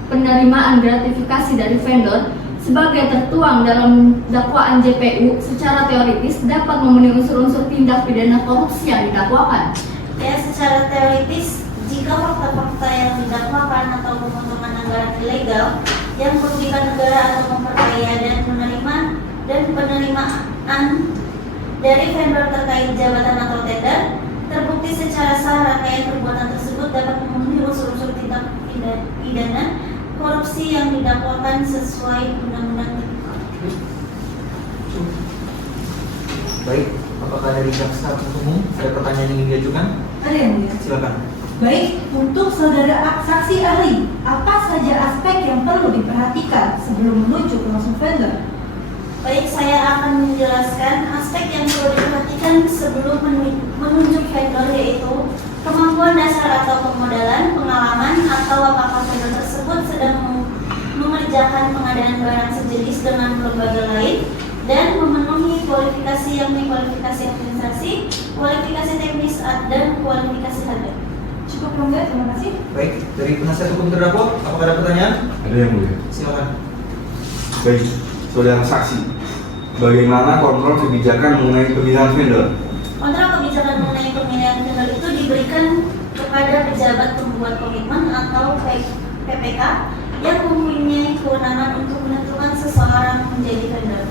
penerimaan gratifikasi dari vendor sebagai tertuang dalam dakwaan JPU secara teoritis dapat memenuhi unsur-unsur tindak pidana korupsi yang didakwakan? Ya, secara teoritis, jika fakta-fakta yang didakwakan atau pemotongan anggaran ilegal yang merugikan negara atau memperkaya dan penerimaan dari vendor terkait jabatan atau tender terbukti secara sah, rangkaian perbuatan tersebut dapat memenuhi unsur-unsur tindak pidana korupsi yang didakwakan sesuai Undang-Undang Tipikor. Baik, apakah dari jaksa penuntut umum ada pertanyaan yang ingin diajukan? Ada yang mulia. Silakan. Baik, untuk saudara saksi ahli, apa saja aspek yang perlu diperhatikan sebelum menunjuk langsung vendor? Baik, saya akan menjelaskan aspek yang perlu diperhatikan sebelum menunjuk vendor, yaitu kemampuan dasar atau permodalan, pengalaman, atau apakah vendor tersebut sedang mengerjakan pengadaan barang sejenis dengan lembaga lain, dan memenuhi kualifikasi yakni kualifikasi administrasi, kualifikasi teknis, dan kualifikasi harga. Cukup lengkap, terima kasih. Baik, dari penasihat hukum terdakwa, apakah ada pertanyaan? Ada yang mulia. Silakan. Baik, saudara saksi, bagaimana kontrol kebijakan mengenai pemilihan vendor? Kontrak kebijakan mengenai pemilihan vendor itu diberikan kepada pejabat pembuat komitmen atau PPK yang mempunyai kewenangan untuk menentukan seseorang menjadi vendor.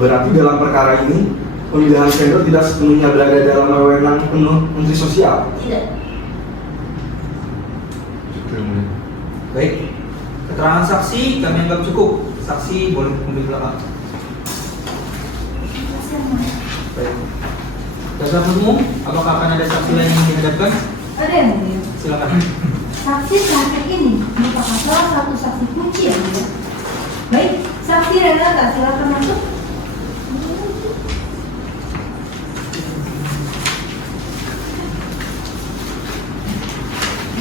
Berarti dalam perkara ini, pemilihan vendor tidak sepenuhnya berada dalam wewenang penuh Menteri Sosial. Tidak. Baik, keterangan saksi kami anggap cukup. Saksi boleh kembali belakang. Terima kasih, Yang Mulia. Baik. Dasar umum, apakah akan ada saksi lain yang dihadapkan? Ada yang mulia. Silakan. Saksi terakhir ini merupakan salah satu saksi kunci yang mulia. Baik, saksi Renata silakan masuk.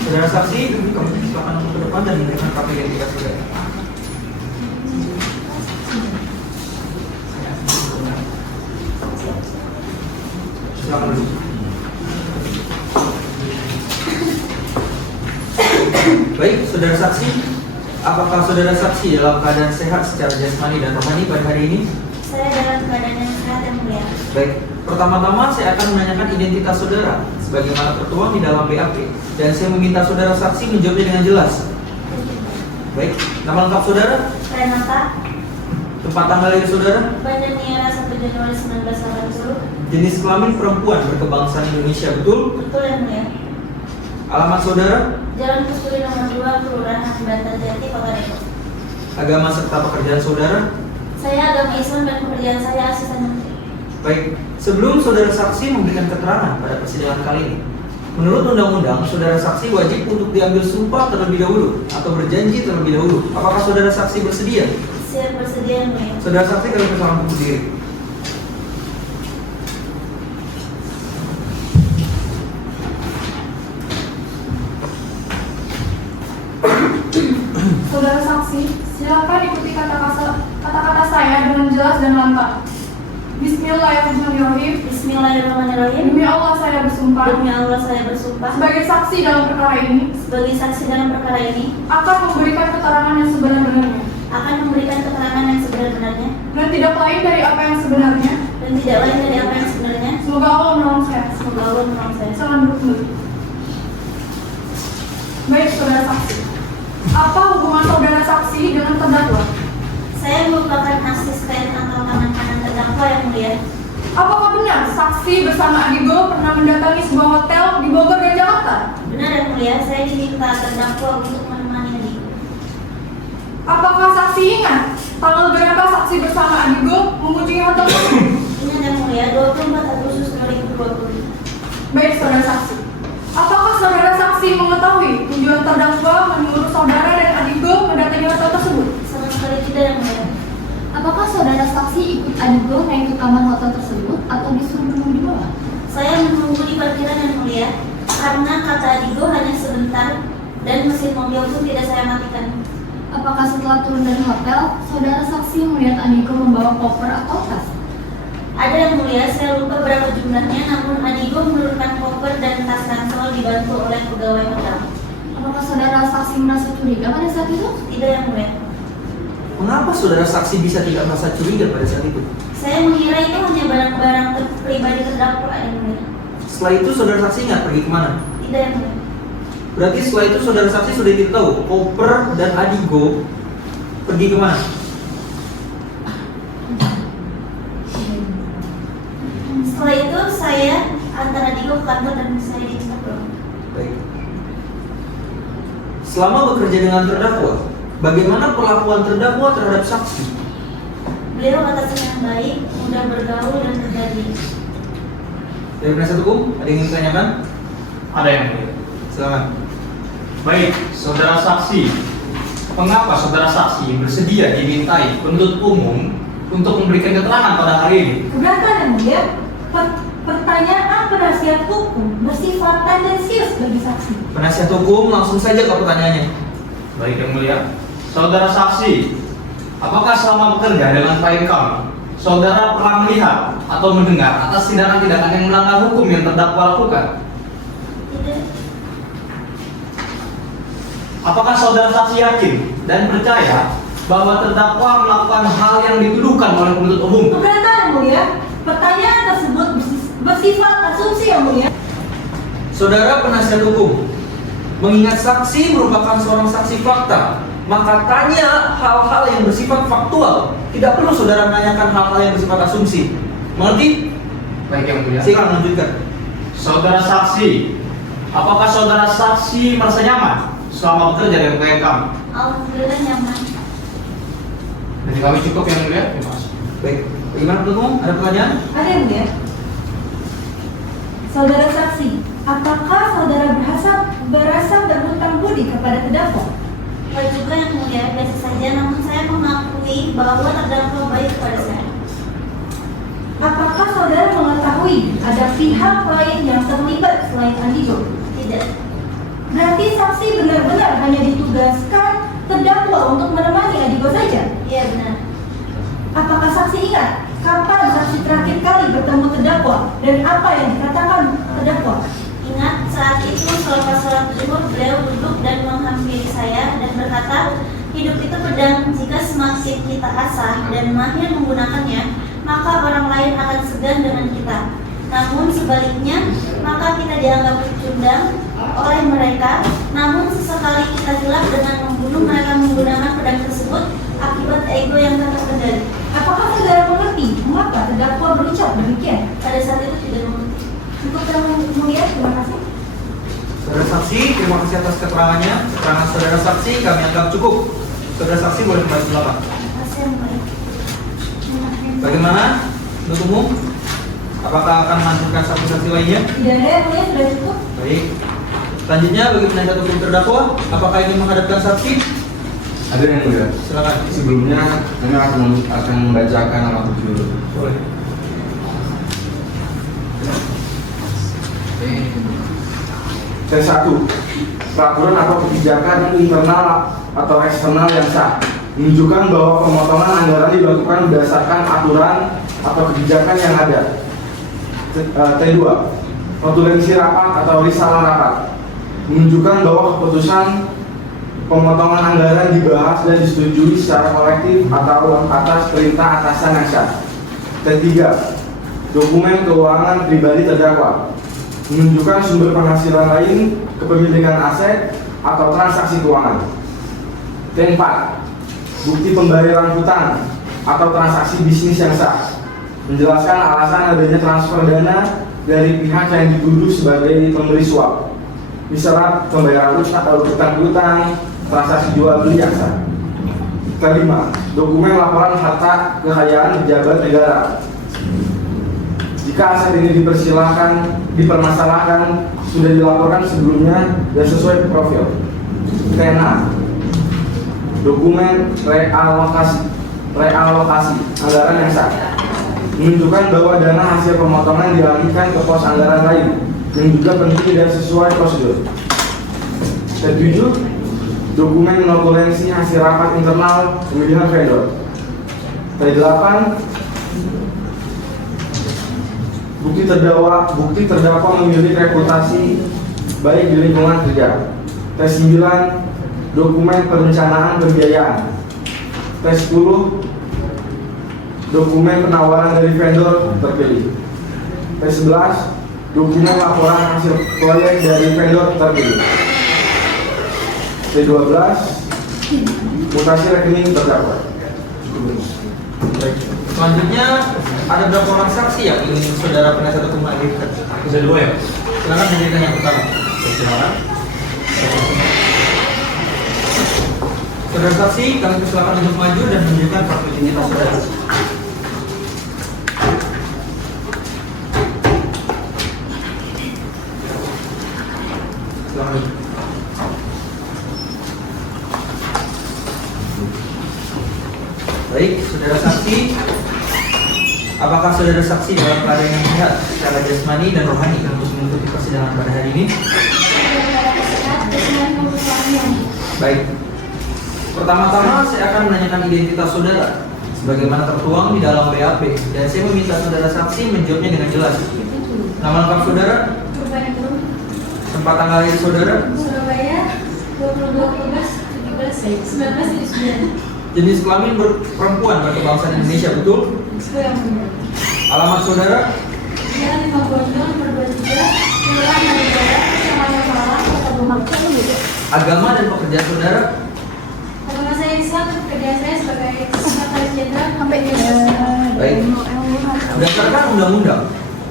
Saudara saksi, kami silakan untuk ke depan dan memberikan kartu identitas saudara. Silakan dulu. Baik, saudara saksi, apakah saudara saksi dalam keadaan sehat secara jasmani dan rohani pada hari ini? Saya dalam keadaan yang sehat, Yang Mulia. Baik, pertama-tama saya akan menanyakan identitas saudara sebagaimana tertuang di dalam BAP dan saya meminta saudara saksi menjawabnya dengan jelas. Baik, nama lengkap saudara, Renata, tempat tanggal lahir saudara, Banda Niara 1 Januari 1980. jenis kelamin perempuan berkebangsaan Indonesia, betul? Betul, Yang Mulia. Alamat saudara, Jalan Kusturi nomor 2, Kelurahan Bantarjati, Kota Depok. agama serta pekerjaan saudara. Saya agama Islam dan pekerjaan saya asisten menteri. Baik, sebelum saudara saksi memberikan keterangan pada persidangan kali ini, menurut undang-undang, saudara saksi wajib untuk diambil sumpah terlebih dahulu atau berjanji terlebih dahulu. Apakah saudara saksi bersedia? Siap bersedia, Yang Mulia. Saudara saksi kami persilakan untuk berdiri. Saudara saksi, silakan ikuti kata-kata saya dengan jelas dan lantang. Bismillahirrahmanirrahim. Bismillahirrahmanirrahim. Demi Allah saya bersumpah Demi Allah saya bersumpah sebagai saksi dalam perkara ini sebagai saksi dalam perkara ini akan memberikan keterangan yang sebenar-benarnya akan memberikan keterangan yang sebenar-benarnya dan tidak lain dari apa yang sebenarnya. dan tidak lain dari apa yang sebenarnya. Semoga Allah menolong saya. Semoga Allah menolong saya. Silakan duduk kembali. Baik, saudara saksi. Apa hubungan saudara saksi dengan terdakwa? Saya merupakan asisten atau tangan kanan terdakwa, Yang Mulia. Apakah benar saksi bersama Adigo pernah mendatangi sebuah hotel di Bogor dan Jakarta? Benar, Yang Mulia, saya diminta terdakwa untuk menemani Adigo. Apakah saksi ingat tanggal berapa saksi bersama Adigo mengunjungi hotel tersebut? Ingat, Yang Mulia, 24 Agustus 2020. Baik, saudara saksi. Apakah saudara saksi mengetahui tujuan terdakwa menyuruh saudara dan Adigo mendatangi hotel tersebut? Sama sekali tidak, Yang Mulia. Apakah saudara saksi ikut Adigo naik ke kamar hotel tersebut atau disuruh menunggu di bawah? Saya menunggu di parkiran, Yang Mulia, karena kata Adigo hanya sebentar dan mesin mobil pun tidak saya matikan. Apakah setelah turun dari hotel, saudara saksi melihat Adigo membawa koper atau tas? Ada, Yang Mulia, saya lupa berapa jumlahnya, namun Adigo menurunkan koper dan tas ransel dibantu oleh pegawai hotel. Apakah saudara saksi merasa curiga pada saat itu? Tidak, Yang Mulia. Mengapa saudara saksi bisa tidak merasa curiga pada saat itu? Saya mengira itu hanya barang-barang pribadi terdakwa, Yang Mulia. Setelah itu saudara saksi ingat pergi kemana? Tidak, Yang Mulia. Berarti setelah itu saudara saksi sudah tidak tahu koper dan Adigo pergi kemana? Setelah itu saya antar Adigo ke kantor dan saya diminta pulang. Baik. Selama bekerja dengan terdakwa, bagaimana perlakuan terdakwa terhadap saksi? Beliau atas yang baik, mudah bergaul dan terjadi. Dari penasihat hukum, ada yang ingin ditanyakan? Ada yang mulia. Silakan. Baik, saudara saksi. Mengapa saudara saksi bersedia dimintai penuntut umum untuk memberikan keterangan pada hari ini? Keberatan, Yang Mulia. Pertanyaan penasihat hukum bersifat tendensius bagi saksi. Penasihat hukum langsung saja ke pertanyaannya. Baik, Yang Mulia. Saudara saksi, apakah selama bekerja dengan klien kami, saudara pernah melihat atau mendengar atas tindakan-tindakan yang melanggar hukum yang terdakwa lakukan? Tidak. Apakah saudara saksi yakin dan percaya bahwa terdakwa melakukan hal yang dituduhkan oleh penuntut umum? Keberatan, Yang Mulia. Pertanyaan tersebut bersifat asumsi yang mulia. Saudara penasihat hukum, mengingat saksi merupakan seorang saksi fakta, maka tanya hal-hal yang bersifat faktual. Tidak perlu saudara menanyakan hal-hal yang bersifat asumsi. Mengerti? Baik yang mulia. Silakan lanjutkan. Saudara saksi, apakah saudara saksi merasa nyaman selama bekerja dengan klien kami? Alhamdulillah nyaman. Dari kami cukup yang mulia. Terima kasih. Baik, bagaimana menurut umum? Ada pertanyaan? Ada yang mulia? Saudara saksi, apakah saudara berasa berhutang budi kepada terdakwa? Baik juga yang mulia, biasa saja, namun saya mengakui bahwa terdakwa baik kepada saya. Apakah saudara mengetahui ada pihak lain yang terlibat selain Andigo? Tidak. Berarti saksi benar-benar hanya ditugaskan terdakwa untuk menemani Andigo saja? Iya benar. Apakah saksi ingat kapan saksi terakhir kali bertemu terdakwa dan apa yang dikatakan terdakwa? Ingat saat itu selepas sholat zuhur beliau duduk dan menghampiri saya dan berkata, hidup itu pedang, jika semakin kita asah dan mahir menggunakannya, maka orang lain akan segan dengan kita. Namun sebaliknya, maka kita dianggap pecundang oleh mereka. Namun sesekali kita gelap dengan membunuh mereka menggunakan pedang tersebut akibat ego yang tak terkendali. Apakah saudara mengerti mengapa terdakwa berucap demikian? Pada saat itu tidak mengerti. Cukup yang mulia, terima kasih. Saudara saksi, terima kasih atas keterangannya. Keterangan saudara saksi kami anggap cukup. Saudara saksi boleh kembali silakan. Terima kasih yang mulia. Bagaimana menurut umum? Apakah akan melanjutkan saksi-saksi lainnya? Tidak ada yang mulia, sudah cukup. Baik. Selanjutnya bagi penasihat hukum terdakwa, apakah ingin menghadapkan saksi? Ada yang mulia. Silakan. Sebelumnya kami akan membacakan alat bukti dulu. Boleh. Tes 1. Peraturan atau kebijakan internal atau eksternal yang sah menunjukkan bahwa pemotongan anggaran dilakukan berdasarkan aturan atau kebijakan yang ada. T2. Notulensi rapat atau risalah rapat menunjukkan bahwa keputusan pemotongan anggaran dibahas dan disetujui secara kolektif atau atas perintah atasan yang sah. T3. Dokumen keuangan pribadi terdakwa menunjukkan sumber penghasilan lain, kepemilikan aset, atau transaksi keuangan. T4. Bukti pembayaran hutang atau transaksi bisnis yang sah menjelaskan alasan adanya transfer dana dari pihak yang dituduh sebagai pemberi suap. Misalnya pembayaran hutang, transaksi jual beli yang sah. Kelima, dokumen laporan harta kekayaan pejabat negara. Jika aset ini dipermasalahkan, sudah dilaporkan sebelumnya dan sesuai profil. T6, dokumen realokasi anggaran yang sah menunjukkan bahwa dana hasil pemotongan dialihkan ke pos anggaran lain yang juga penting dan sesuai prosedur. T7, dokumen notulensi hasil rapat internal pemilihan vendor. T8, bukti terdakwa memiliki reputasi baik di lingkungan kerja. T9, dokumen perencanaan pembiayaan. T10, dokumen penawaran dari vendor terpilih. T11, dokumen laporan hasil proyek dari vendor terpilih. T12, mutasi rekening terdakwa. Baik. Selanjutnya ada berapa orang saksi yang ingin saudara penasihat hukum hadirkan? Bisa dulu ya. Silakan hadirkan yang pertama. Silakan. Saudara saksi, kami persilakan untuk maju dan menunjukkan fakta identitas saudara. Silakan. Baik, saudara saksi, apakah saudara saksi dalam keadaan yang sehat secara jasmani dan rohani untuk mengikuti persidangan pada hari ini? Baik. Pertama-tama saya akan menanyakan identitas saudara sebagaimana tertuang di dalam BAP dan saya meminta saudara saksi menjawabnya dengan jelas. Nama lengkap saudara, tempat tanggal lahir saudara, Surabaya 22 Oktober 1979. jenis kelamin perempuan berkebangsaan Indonesia, betul? Yang mulia. Alamat saudara, Jalan 50 Bondol nomor 23, Kelurahan Negara, Kecamatan Malang, Kota Bogor. Agama dan pekerjaan saudara? Agama saya Islam dan pekerjaan saya sebagai sekretaris jenderal Kementerian Sosial. Baik. Berdasarkan undang-undang,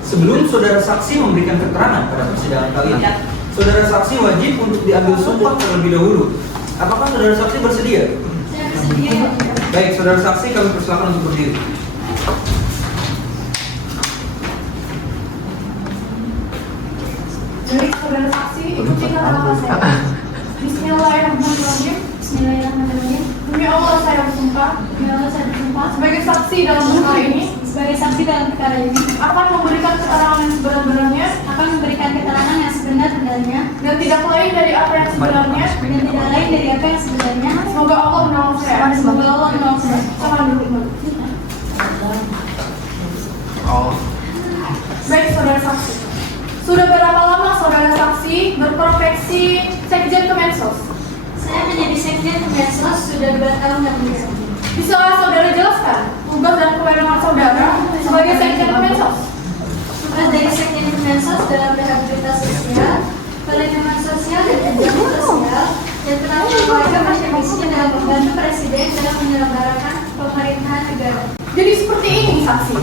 sebelum saudara saksi memberikan keterangan pada persidangan kali ini, saudara saksi wajib untuk diambil sumpah terlebih dahulu. Apakah saudara saksi bersedia? Saya bersedia, Yang Mulia. Baik, saudara saksi kami persilakan untuk berdiri. Jadi saudara saksi ikuti kata-kata saya. Bismillahirrahmanirrahim. Bismillahirrahmanirrahim. Demi Allah saya bersumpah Demi Allah saya bersumpah sebagai saksi dalam perkara ini sebagai saksi dalam perkara ini akan memberikan keterangan yang sebenar-benarnya akan memberikan keterangan yang sebenar-benarnya dan tidak lain dari apa yang sebenarnya. dan tidak lain dari apa yang sebenarnya. Semoga Allah menolong saya. Semoga Allah menolong saya. Sama dulu. Baik saudara saksi. Sudah berapa lama saudara saksi berprofesi Sekjen Kemensos? Saya menjadi sekjen Kemensos sudah 2 tahun Yang Mulia. Bisa saudara jelaskan tugas dan kewenangan saudara sebagai Sekjen Kemensos? Tugas dari sekjen Kemensos dalam rehabilitasi sosial, perlindungan sosial dan penjamin sosial, dan penanganan keluarga masyarakat miskin dalam membantu Presiden dalam menyelenggarakan pemerintahan negara. Jadi seperti ini saksi.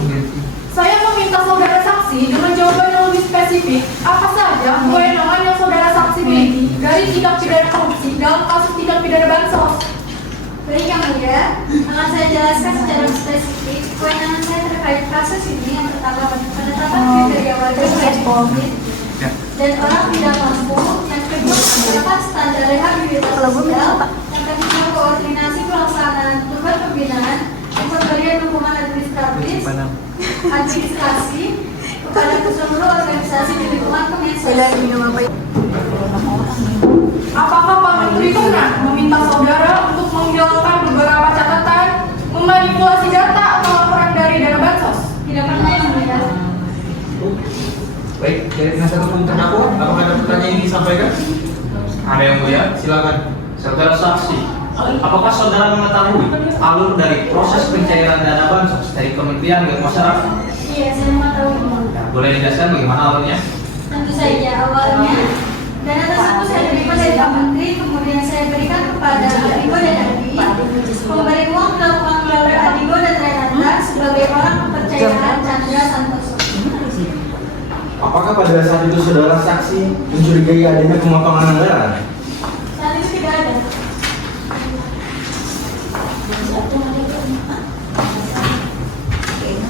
Saya meminta saudara saksi dengan jawaban yang lebih spesifik apa saja kewenangan yang saudara saksi miliki dari tindak pidana korupsi dalam kasus tindak pidana bansos. Baik Yang Mulia, akan saya jelaskan secara spesifik kewenangan saya terkait kasus ini. Yang pertama, penetapan kriteria warga miskin dan orang tidak mampu. Yang kedua, penerapan standar rehabilitasi sosial. Yang ketiga, koordinasi pelaksanaan tugas pembinaan dan pemberian dukungan administrasi kepada keseluruh organisasi di lingkungan Kemensos. Apakah Pak Menteri benar meminta saudara untuk menghilangkan beberapa catatan, memanipulasi data atau laporan dari dana bansos? Tidak pernah Yang Mulia. Baik, dari penasihat hukum terdakwa, apakah ada pertanyaan yang disampaikan? Ada Yang Mulia, silakan. Saudara saksi, apakah saudara mengetahui alur dari proses pencairan dana bansos dari Kementerian ke masyarakat? Iya, saya mengetahui. Nah, boleh dijelaskan bagaimana alurnya? Tentu saja awalnya dana tersebut saya terima dari Pak Menteri, kemudian saya berikan kepada Adigo dan Adi. Pemberi uang dilakukan melalui Adigo dan Renata sebagai orang kepercayaan Chandra Santoso. Apakah pada saat itu saudara saksi mencurigai adanya pemotongan anggaran? Saat itu tidak ada.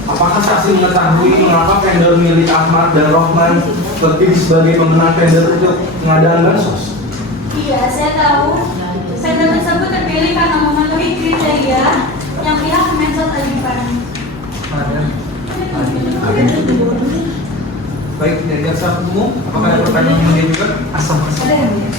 Apakah saksi mengetahui mengapa vendor milik Ahmad dan Rohman terpilih sebagai pemenang vendor untuk pengadaan bansos? Iya, saya tahu. Vendor tersebut terpilih karena memenuhi kriteria yang pihak Kemensos ajukan. Baik, dari jaksa umum, apakah ada pertanyaan yang diajukan? Ada yang mulia.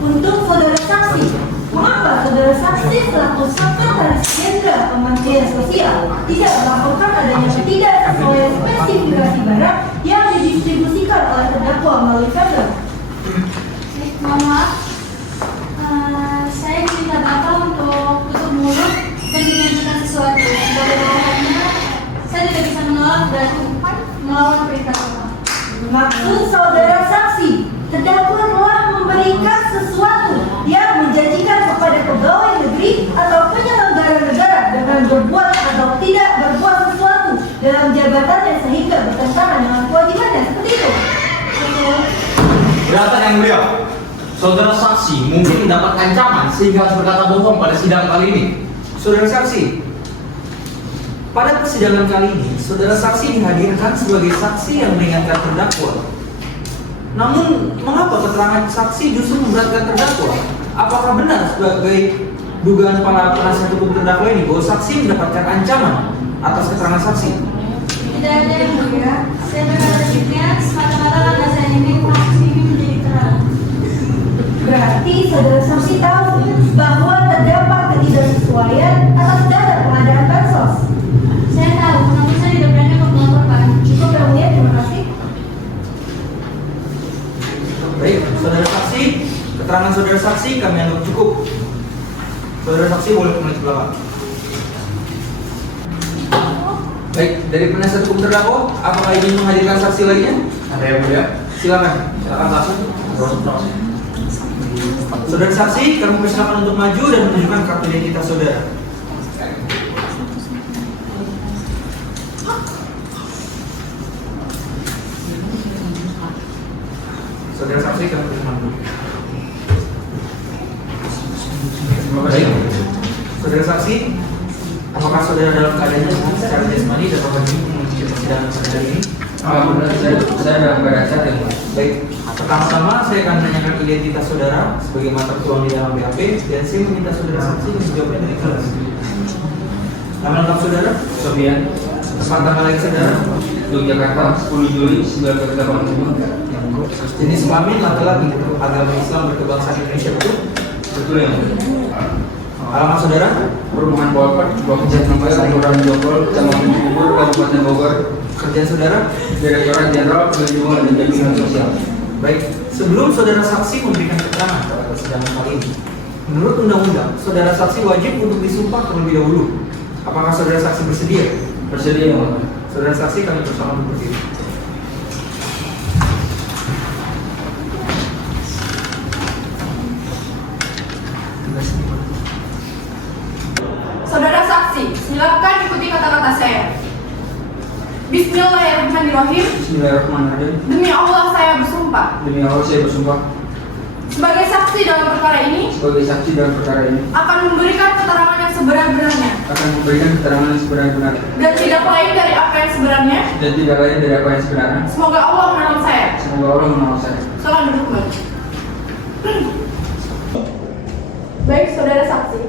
Untuk saudara saksi, mengapa saudara saksi selaku sekretaris jenderal Kementerian Sosial tidak melaporkan adanya tidak sesuai spesifikasi barang yang didistribusikan oleh terdakwa melalui vendor? Mohon maaf, saya diminta Bapak untuk tutup mulut dan menyampaikan sesuatu. Bagaimana saya tidak bisa menolak dan melawan perintah Bapak. Maksud saudara saksi, terdakwa telah memberikan sesuatu yang menjanjikan kepada pegawai negeri atau penyelenggara negara dengan berbuat atau tidak berbuat sesuatu dalam jabatannya sehingga bertentangan dengan kewajibannya, seperti itu. Keberatan Yang Mulia, saudara saksi mungkin mendapat ancaman sehingga harus berkata bohong pada sidang kali ini. Saudara saksi, pada persidangan kali ini, saudara saksi dihadirkan sebagai saksi yang meringankan terdakwa. Namun, mengapa keterangan saksi justru memberatkan terdakwa? Apakah benar sebagai dugaan para penasihat hukum terdakwa ini bahwa saksi mendapatkan ancaman atas keterangan saksi? Tidak ada Yang Mulia. Saya berkata semata-mata karena saya ingin kasus ini menjadi terang. Berarti saudara saksi tahu bahwa terdapat ketidaksesuaian atas dana pengadaan bansos. Saya tahu, namun saya tidak berani untuk melaporkan. Cukup Yang Mulia, terima kasih. Baik, saudara saksi, keterangan saudara saksi kami anggap cukup. Saudara saksi boleh kembali ke belakang. Baik, dari penasihat hukum terdakwa, apakah ingin menghadirkan saksi lainnya? Ada yang mulia? Silakan. Silakan langsung. Saudara saksi, kami persilakan untuk maju dan menunjukkan kartu identitas saudara. Saudara saksi, kami persilakan. Baik. Saudara saksi, apakah saudara dalam keadaan secara jasmani dan rohani mengikuti persidangan pada hari ini? Alhamdulillah saya dalam keadaan sehat ya mulia. Baik, pertama-tama saya akan menanyakan identitas saudara sebagaimana tertuang di dalam BAP dan saya meminta saudara saksi menjawabnya dari kelas. Nama lengkap saudara? Sofian, Tempat tanggal lahir saudara? Yogyakarta, 10 Juli 1985. Jenis kelamin laki-laki, agama Islam berkebangsaan Indonesia, betul? Betul ya mulia. Alamat saudara? Perumahan Polpet, Blok C nomor Kelurahan Jokol, Kecamatan Cibubur, Kabupaten Bogor. Kerjaan saudara? Direktorat Jenderal Perlindungan dan Jaminan Sosial. Baik, sebelum saudara saksi memberikan keterangan pada persidangan kali ini, menurut undang-undang, saudara saksi wajib untuk disumpah terlebih dahulu. Apakah saudara saksi bersedia? Bersedia ya mulia. Saudara saksi, kami persilakan untuk berdiri. Saudara saksi, silakan ikuti kata-kata saya. Bismillahirrahmanirrahim. Bismillahirrahmanirrahim. Demi Allah saya bersumpah Demi Allah saya bersumpah sebagai saksi dalam perkara ini sebagai saksi dalam perkara ini akan memberikan keterangan yang sebenar-benarnya akan memberikan keterangan yang sebenar-benarnya dan tidak lain dari apa yang sebenarnya. dan tidak lain dari apa yang sebenarnya. Semoga Allah menolong saya. Semoga Allah menolong saya. Silakan duduk kembali. Baik saudara saksi,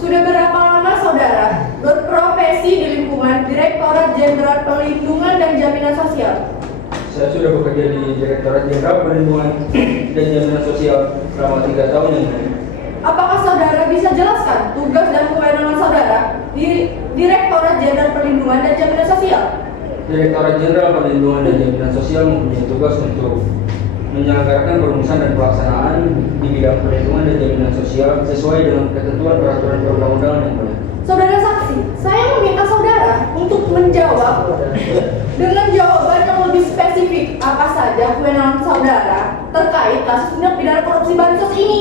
sudah berapa lama saudara berprofesi di lingkungan Direktorat Jenderal Perlindungan dan Jaminan Sosial? Saya sudah bekerja di Direktorat Jenderal Perlindungan dan Jaminan Sosial selama 3 tahun yang lalu. Apakah saudara bisa jelaskan tugas dan kewenangan saudara di Direktorat Jenderal Perlindungan dan Jaminan Sosial? Direktorat Jenderal Perlindungan dan Jaminan Sosial mempunyai tugas untuk menyelenggarakan perumusan dan pelaksanaan di bidang perlindungan dan jaminan sosial sesuai dengan ketentuan peraturan perundang-undangan yang berlaku. Saudara saksi, saya meminta saudara untuk menjawab dengan jawaban yang lebih spesifik apa saja kewenangan saudara terkait kasus tindak pidana korupsi bansos ini.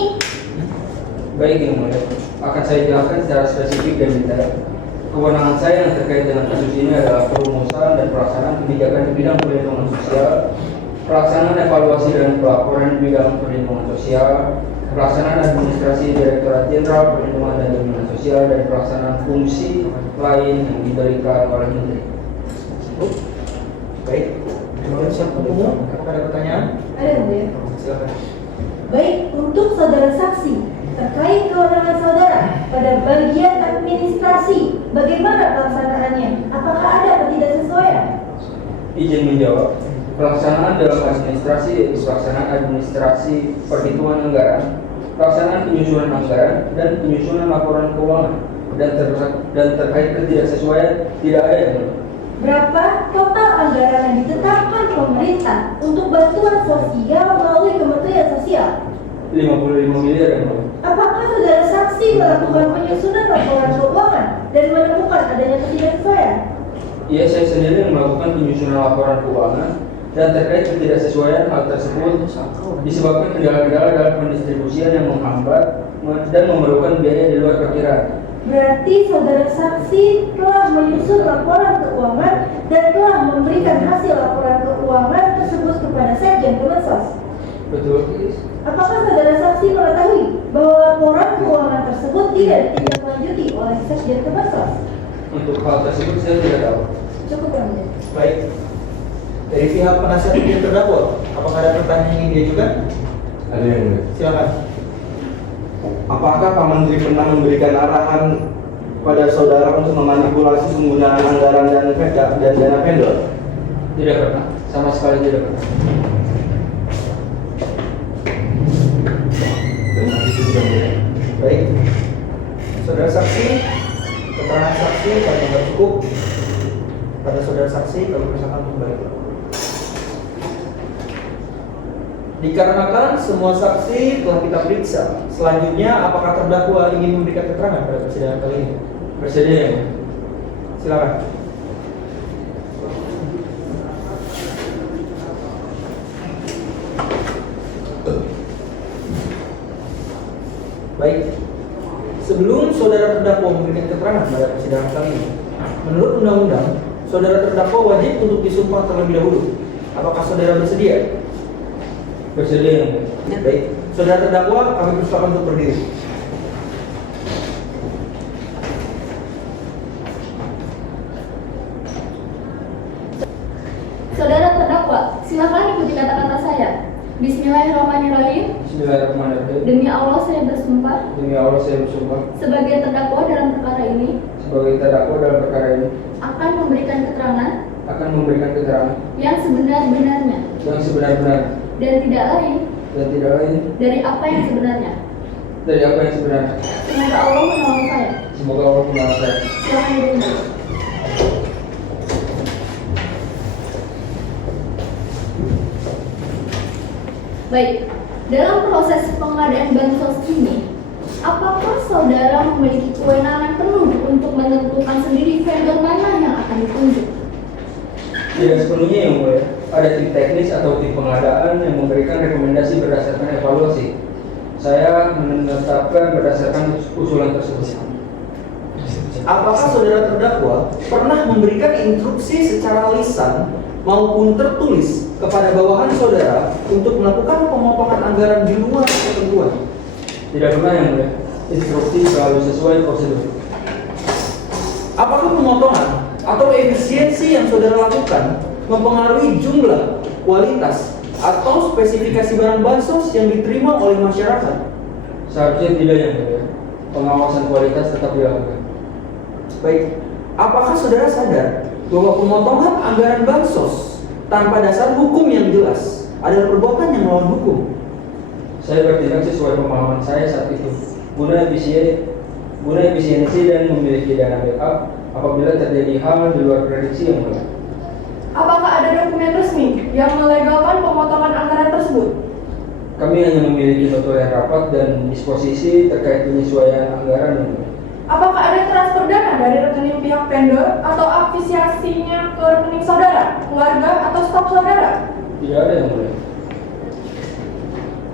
Baik yang mulia, akan saya jelaskan secara spesifik dan detail. Kewenangan saya yang terkait dengan kasus ini adalah perumusan dan pelaksanaan kebijakan di bidang perlindungan sosial, pelaksanaan evaluasi dan pelaporan di bidang perlindungan sosial, pelaksanaan administrasi Direktorat Jenderal Perlindungan dan Jaminan Sosial, dan pelaksanaan fungsi lain yang diberikan oleh Menteri. Baik, terima kasih. Apakah ada pertanyaan? Ada ya? Silakan. Baik, untuk saudara saksi terkait kewenangan saudara pada bagian administrasi, bagaimana pelaksanaannya? Apakah ada atau tidak sesuai? Izin menjawab. Pelaksanaan dalam administrasi yaitu pelaksanaan administrasi perhitungan anggaran, pelaksanaan penyusunan anggaran, dan penyusunan laporan keuangan, dan terkait ketidaksesuaian tidak ada yang benar. Berapa total anggaran yang ditetapkan pemerintah untuk bantuan sosial melalui Kementerian Sosial? 55 miliar yang benar. Apakah saudara saksi melakukan penyusunan laporan keuangan dan menemukan adanya ketidaksesuaian? Iya, saya sendiri yang melakukan penyusunan laporan keuangan, dan terkait ketidaksesuaian hal tersebut disebabkan kendala-kendala dalam pendistribusian yang menghambat dan memerlukan biaya di luar perkiraan. Berarti saudara saksi telah menyusun laporan keuangan dan telah memberikan hasil laporan keuangan tersebut kepada Sekjen Kemensos. Betul. Apakah saudara saksi mengetahui bahwa laporan keuangan tersebut tidak ditindaklanjuti oleh Sekjen Kemensos? Untuk hal tersebut saya tidak tahu. Cukup ya, Mulia. Baik. Dari pihak penasihat hukum terdakwa, apakah ada pertanyaan yang ingin diajukan? Ada yang mulia. Silakan. Apakah Pak Menteri pernah memberikan arahan pada saudara untuk memanipulasi penggunaan anggaran dan dana vendor? Tidak pernah, sama sekali tidak pernah. Baik. Saudara saksi, keterangan saksi kami anggap cukup. Pada saudara saksi, kami persilakan untuk kembali. Dikarenakan semua saksi telah kita periksa, selanjutnya apakah terdakwa ingin memberikan keterangan pada persidangan kali ini? Bersedia ya? Silakan. Baik. Sebelum saudara terdakwa memberikan keterangan pada persidangan kali ini, menurut undang-undang, saudara terdakwa wajib untuk disumpah terlebih dahulu. Apakah saudara bersedia? Bersedia yang mulia. Baik. Saudara terdakwa, kami persilakan untuk berdiri. Saudara terdakwa, silakan ikuti kata-kata saya. Bismillahirrahmanirrahim. Bismillahirrahmanirrahim. Demi Allah saya bersumpah Demi Allah saya bersumpah sebagai terdakwa dalam perkara ini sebagai terdakwa dalam perkara ini akan memberikan keterangan yang sebenar-benarnya dan tidak lain dari apa yang sebenarnya. Semoga Allah menolong saya. Silakan duduk. Baik, dalam proses pengadaan bansos ini, apakah saudara memiliki kewenangan penuh untuk menentukan sendiri vendor mana yang akan ditunjuk? Tidak sepenuhnya yang mulia. Ada tim teknis atau tim pengadaan yang memberikan rekomendasi berdasarkan evaluasi. Saya menetapkan berdasarkan usulan tersebut. Apakah saudara terdakwa pernah memberikan instruksi secara lisan maupun tertulis kepada bawahan saudara untuk melakukan pemotongan anggaran di luar ketentuan? Tidak pernah yang mulia. Instruksi selalu sesuai prosedur. Apakah pemotongan atau efisiensi yang saudara lakukan mempengaruhi jumlah, kualitas, atau spesifikasi barang bansos yang diterima oleh masyarakat? Seharusnya tidak yang mulia. Pengawasan kualitas tetap dilakukan. Baik, apakah saudara sadar bahwa pemotongan anggaran bansos tanpa dasar hukum yang jelas adalah perbuatan yang melawan hukum? Saya bertindak sesuai pemahaman saya saat itu, guna efisiensi dan memiliki dana backup apabila terjadi hal di luar prediksi yang mulia. Apakah ada dokumen resmi yang melegalkan pemotongan anggaran tersebut? Kami hanya memiliki notulen rapat dan disposisi terkait penyesuaian anggaran yang mulia. Apakah ada transfer dana dari rekening pihak vendor atau afiliasinya ke rekening saudara, keluarga, atau staf saudara? Tidak ada yang mulia.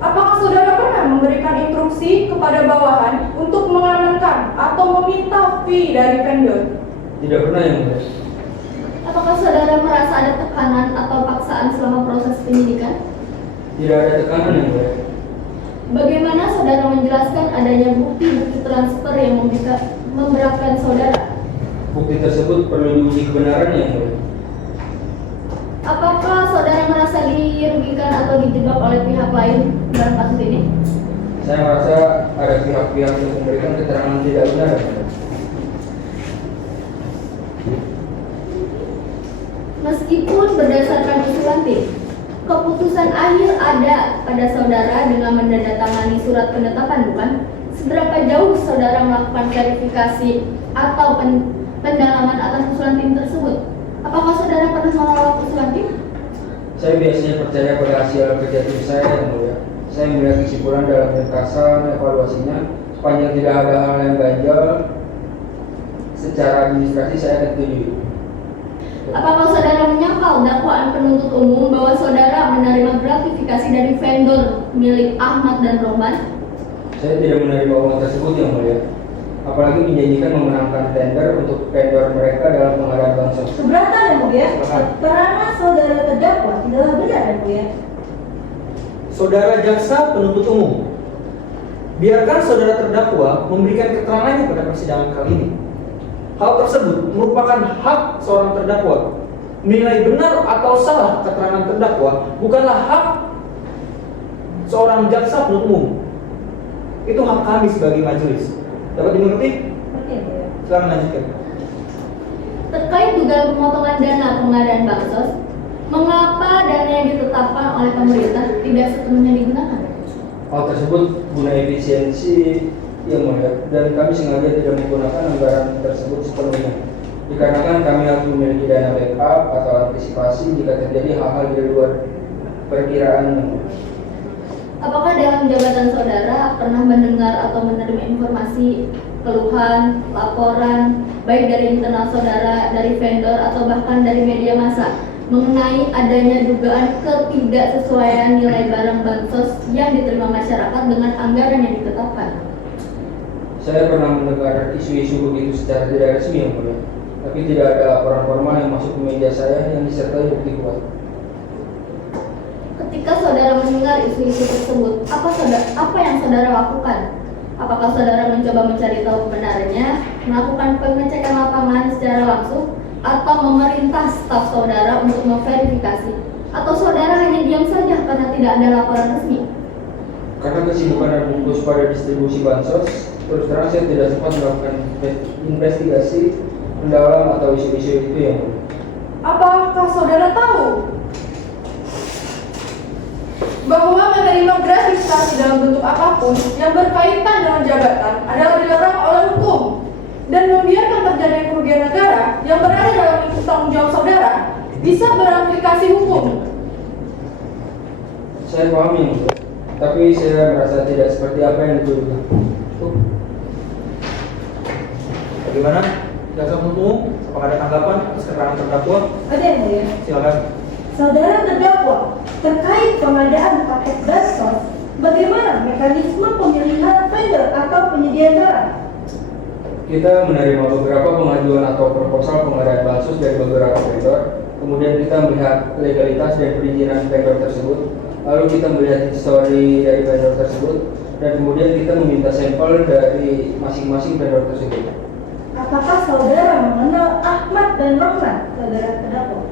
Apakah saudara pernah memberikan instruksi kepada bawahan untuk mengamankan atau meminta fee dari vendor? Tidak pernah yang mulia. Apakah saudara merasa ada tekanan atau paksaan selama proses penyidikan? Tidak ada tekanan yang mulia. Bagaimana saudara menjelaskan adanya bukti-bukti transfer yang memberatkan saudara? Bukti tersebut perlu diuji kebenaran yang mulia. Apakah saudara merasa dirugikan atau dijebak oleh pihak lain dalam kasus ini? Saya merasa ada pihak-pihak yang memberikan keterangan tidak benar. Meskipun berdasarkan usulan tim, keputusan akhir ada pada saudara dengan menandatangani surat penetapan, bukan? Seberapa jauh saudara melakukan verifikasi atau pendalaman atas usulan tim tersebut? Apakah saudara pernah menolak usulan tim? Saya biasanya percaya pada hasil kerja tim saya yang mulia. Saya melihat kesimpulan dalam ringkasan evaluasinya. Sepanjang tidak ada hal yang ganjal secara administrasi, saya akan setuju. Apakah saudara menyangkal dakwaan penuntut umum bahwa saudara menerima gratifikasi dari vendor milik Ahmad dan Roman? Saya tidak menerima uang tersebut yang mulia. Apalagi menjanjikan memenangkan tender untuk vendor mereka dalam pengadaan bansos. Keberatan ya mulia, keterangan saudara terdakwa tidaklah benar ya mulia. Saudara jaksa penuntut umum, biarkan saudara terdakwa memberikan keterangannya pada persidangan kali ini. Hal tersebut merupakan hak seorang terdakwa. Menilai benar atau salah keterangan terdakwa bukanlah hak seorang jaksa penuntut umum. Itu hak kami sebagai majelis. Dapat dimengerti? Silakan lanjutkan. Terkait dugaan pemotongan dana pengadaan bansos, mengapa dana yang ditetapkan oleh pemerintah tidak sepenuhnya digunakan? Hal tersebut guna efisiensi yang mulia, dan kami sengaja tidak menggunakan anggaran tersebut sepenuhnya. Dikarenakan kami harus memiliki dana backup atau antisipasi jika terjadi hal-hal di luar perkiraan yang mulia. Apakah dalam jabatan saudara pernah mendengar atau menerima informasi, keluhan, laporan, baik dari internal saudara, dari vendor, atau bahkan dari media massa mengenai adanya dugaan ketidaksesuaian nilai barang bansos yang diterima masyarakat dengan anggaran yang ditetapkan? Saya pernah mendengar isu-isu begitu secara tidak resmi yang mulia, tapi tidak ada laporan formal yang masuk ke meja saya yang disertai bukti kuat. Ketika saudara mendengar isu-isu tersebut, apa yang saudara lakukan? Apakah saudara mencoba mencari tahu kebenarannya, melakukan pengecekan lapangan secara langsung, atau memerintah staf saudara untuk memverifikasi? Atau saudara hanya diam saja karena tidak ada laporan resmi? Karena kesibukan dan fokus pada distribusi bansos, terus terang saya tidak sempat melakukan investigasi mendalam atau isu-isu itu yang mulia. Apakah saudara tahu bahwa menerima gratifikasi dalam bentuk apapun yang berkaitan dengan jabatan adalah dilarang oleh hukum, dan membiarkan terjadinya kerugian negara yang berada dalam lingkup tanggung jawab saudara bisa berimplikasi hukum? Saya paham ini, tapi saya merasa tidak seperti apa yang dituduhkan. Bagaimana? Jaksa penuntut umum, apakah ada tanggapan atas keterangan terdakwa? Ada yang mulia. Silakan. Saudara terdakwa, terkait pengadaan paket bansos, bagaimana mekanisme pemilihan vendor atau penyedia barang? Kita menerima beberapa pengajuan atau proposal pengadaan bansos dari beberapa vendor, kemudian kita melihat legalitas dan perizinan vendor tersebut, lalu kita melihat histori dari vendor tersebut, dan kemudian kita meminta sampel dari masing-masing vendor tersebut. Apakah saudara mengenal Ahmad dan Rohman, saudara terdakwa?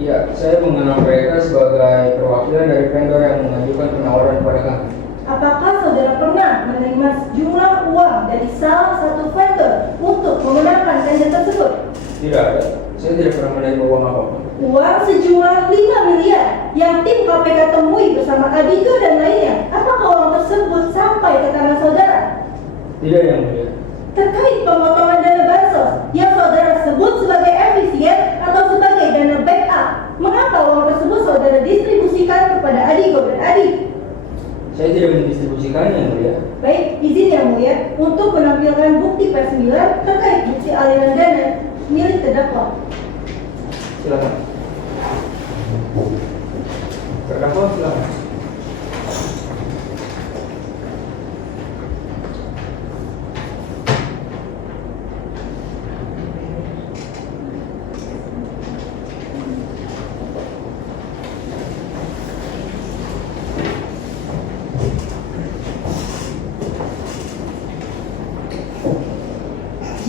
Ya, saya mengenal mereka sebagai perwakilan dari vendor yang mengajukan penawaran kepada kami. Apakah saudara pernah menerima sejumlah uang dari salah satu vendor untuk memenangkan tender tersebut? Tidak ada, saya tidak pernah menerima uang apapun. Uang sejumlah 5 miliar yang tim KPK temui bersama Adigo dan lainnya, apakah uang tersebut sampai ke tangan saudara? Tidak, yang mulia. Terkait pemotongan dana bansos yang saudara sebut sebagai efisien atau sebagai dana backup, mengapa uang tersebut saudara distribusikan kepada Adigo dan Adi? Saya tidak mendistribusikannya, yang mulia. Baik, izin yang mulia untuk menampilkan bukti P9 terkait bukti aliran dana milik terdakwa. Silakan. Terdakwa silakan.